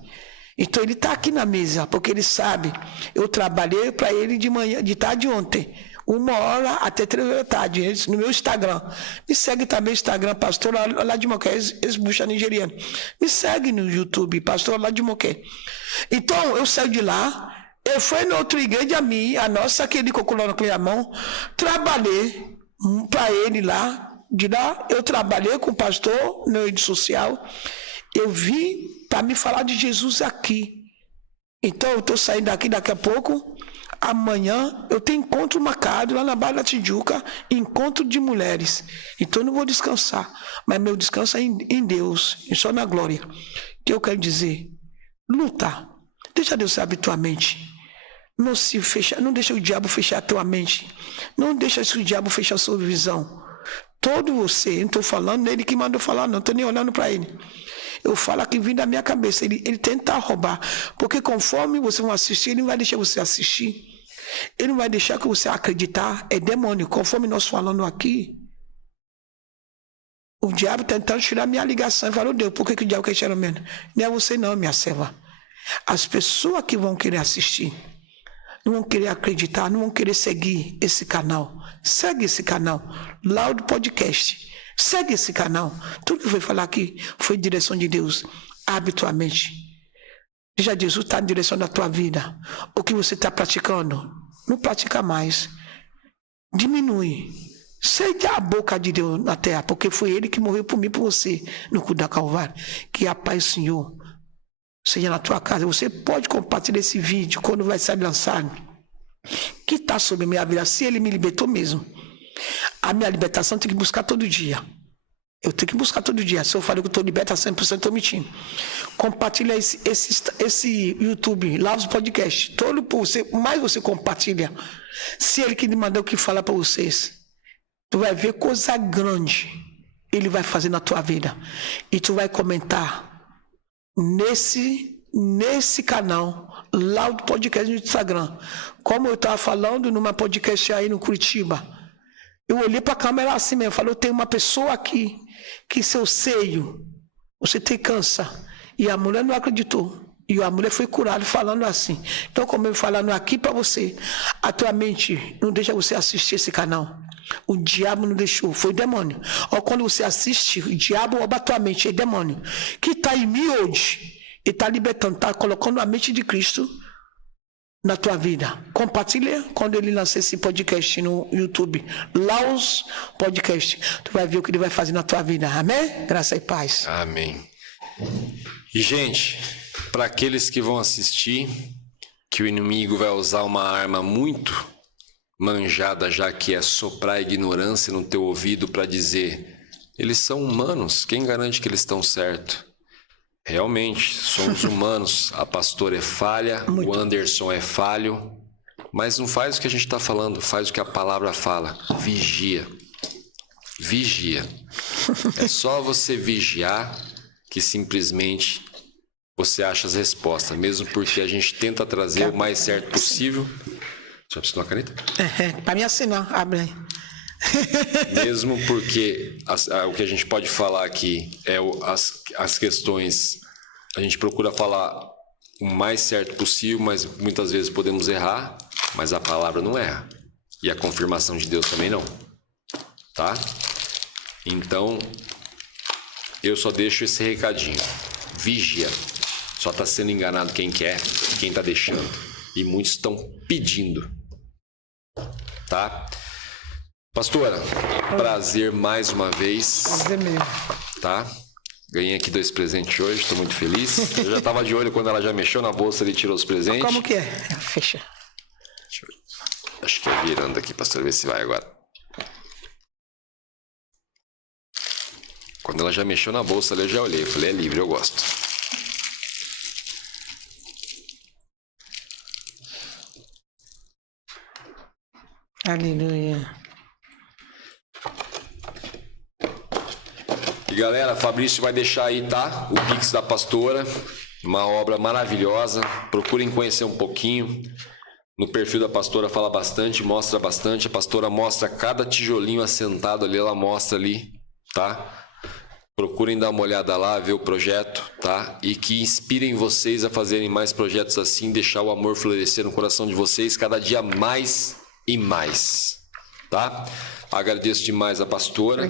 Então ele está aqui na mesa, porque ele sabe, eu trabalhei para ele de manhã, de tarde ontem, 1h até 3h da tarde, no meu Instagram. Me segue também no Instagram, pastor Oladimoke, ex-bucha nigeriano. Me segue no YouTube, pastor Oladimoke. Então eu saio de lá, eu fui na outra igreja a nossa, que ele colocou no Cleamão, trabalhei para ele lá, de lá eu trabalhei com o pastor na rede social, eu vim para me falar de Jesus aqui. Então eu estou saindo daqui daqui a pouco, amanhã eu tenho encontro marcado lá na Barra da Tijuca, encontro de mulheres. Então eu não vou descansar, mas meu descanso é em Deus, e só na glória. O que eu quero dizer? Luta. Deixa Deus abrir tua mente. Não se fecha, não deixa o diabo fechar a tua mente. Não deixa o diabo fechar a sua visão. Todo você, não estou falando nele que mandou falar, não estou nem olhando para ele. Eu falo aqui vindo da minha cabeça, ele tenta roubar. Porque conforme você vai assistir, ele não vai deixar você assistir. Ele não vai deixar que você acreditar. É demônio. Conforme nós falando aqui, o diabo tentando tirar minha ligação. Eu falo, Deus, por que o diabo quer tirar mesmo? Não é você não, minha serva. As pessoas que vão querer assistir, não vão querer acreditar, não vão querer seguir esse canal. Segue esse canal, Loud Podcast. Segue esse canal. Tudo que foi falar aqui foi direção de Deus. Abre tua mente. Já Jesus está em direção da tua vida. O que você está praticando, não pratica mais. Diminui. Seja a boca de Deus na terra, porque foi Ele que morreu por mim e por você no cu da Calvário. Que a paz do Senhor seja na tua casa. Você pode compartilhar esse vídeo quando vai ser lançado, que está sobre a minha vida. Se Ele me libertou mesmo, a minha libertação tem que buscar todo dia. Eu tenho que buscar todo dia. Se eu falei que eu estou liberta 100%, estou mentindo. Compartilha esse YouTube, Loud Podcast. Mais você compartilha. Se Ele que me mandou que fala para vocês, tu vai ver coisa grande Ele vai fazer na tua vida. E tu vai comentar nesse canal, Loud Podcast no Instagram. Como eu estava falando numa podcast aí no Curitiba, eu olhei para a câmera assim mesmo, falei, eu tenho uma pessoa aqui, que seu seio, você tem câncer. E a mulher não acreditou. E a mulher foi curada falando assim. Então, como eu falando aqui para você, a tua mente não deixa você assistir esse canal. O diabo não deixou, foi demônio. Ou quando você assiste, o diabo rouba a tua mente, é demônio. Que está em mim hoje, e está libertando, está colocando a mente de Cristo na tua vida. Compartilha quando ele lançar esse podcast no YouTube, Laos Podcast. Tu vai ver o que ele vai fazer na tua vida. Amém? Graça e paz. Amém. E, gente, para aqueles que vão assistir, que o inimigo vai usar uma arma muito manjada, já que é soprar a ignorância no teu ouvido para dizer, eles são humanos, quem garante que eles estão certos? Realmente, somos humanos. A pastora é falha, o Anderson é falho, Mas não faz o que a gente está falando, faz o que a palavra fala. Vigia. Vigia. É só você vigiar que simplesmente você acha as respostas. Mesmo porque a gente tenta trazer o mais certo possível. Você precisa de uma caneta? Para mim assinar, abre aí. Mesmo porque o que a gente pode falar aqui é as questões. A gente procura falar o mais certo possível, mas muitas vezes podemos errar, mas a palavra não erra. E a confirmação de Deus também não. Tá? Então, eu só deixo esse recadinho. Vigia. Só está sendo enganado quem quer e quem está deixando. E muitos estão pedindo. Tá? Pastora, prazer mais uma vez. Prazer mesmo. Tá? Ganhei aqui 2 presentes hoje, estou muito feliz. Eu já estava de olho quando ela já mexeu na bolsa e tirou os presentes. Como que é? Fecha. Acho que é virando aqui, pastor, ver se vai agora. Quando ela já mexeu na bolsa ali, eu já olhei. Falei, é livre, eu gosto. Aleluia. E galera, Fabrício vai deixar aí, tá? O Pix da pastora. Uma obra maravilhosa. Procurem conhecer um pouquinho. No perfil da pastora fala bastante, mostra bastante. A pastora mostra cada tijolinho assentado ali, ela mostra ali, tá? Procurem dar uma olhada lá, ver o projeto, tá? E que inspirem vocês a fazerem mais projetos assim, deixar o amor florescer no coração de vocês cada dia mais e mais, tá? Agradeço demais a pastora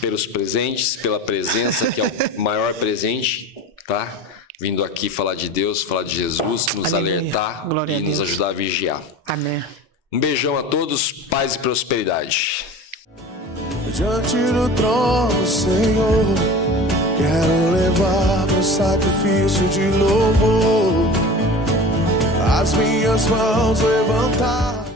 pelos presentes, pela presença, que é o maior presente, tá? Vindo aqui falar de Deus, falar de Jesus, nos alertar e nos ajudar a vigiar. Amém. Um beijão a todos, paz e prosperidade. Diante do trono, Senhor, quero levar meu sacrifício de louvor, as minhas mãos levantar.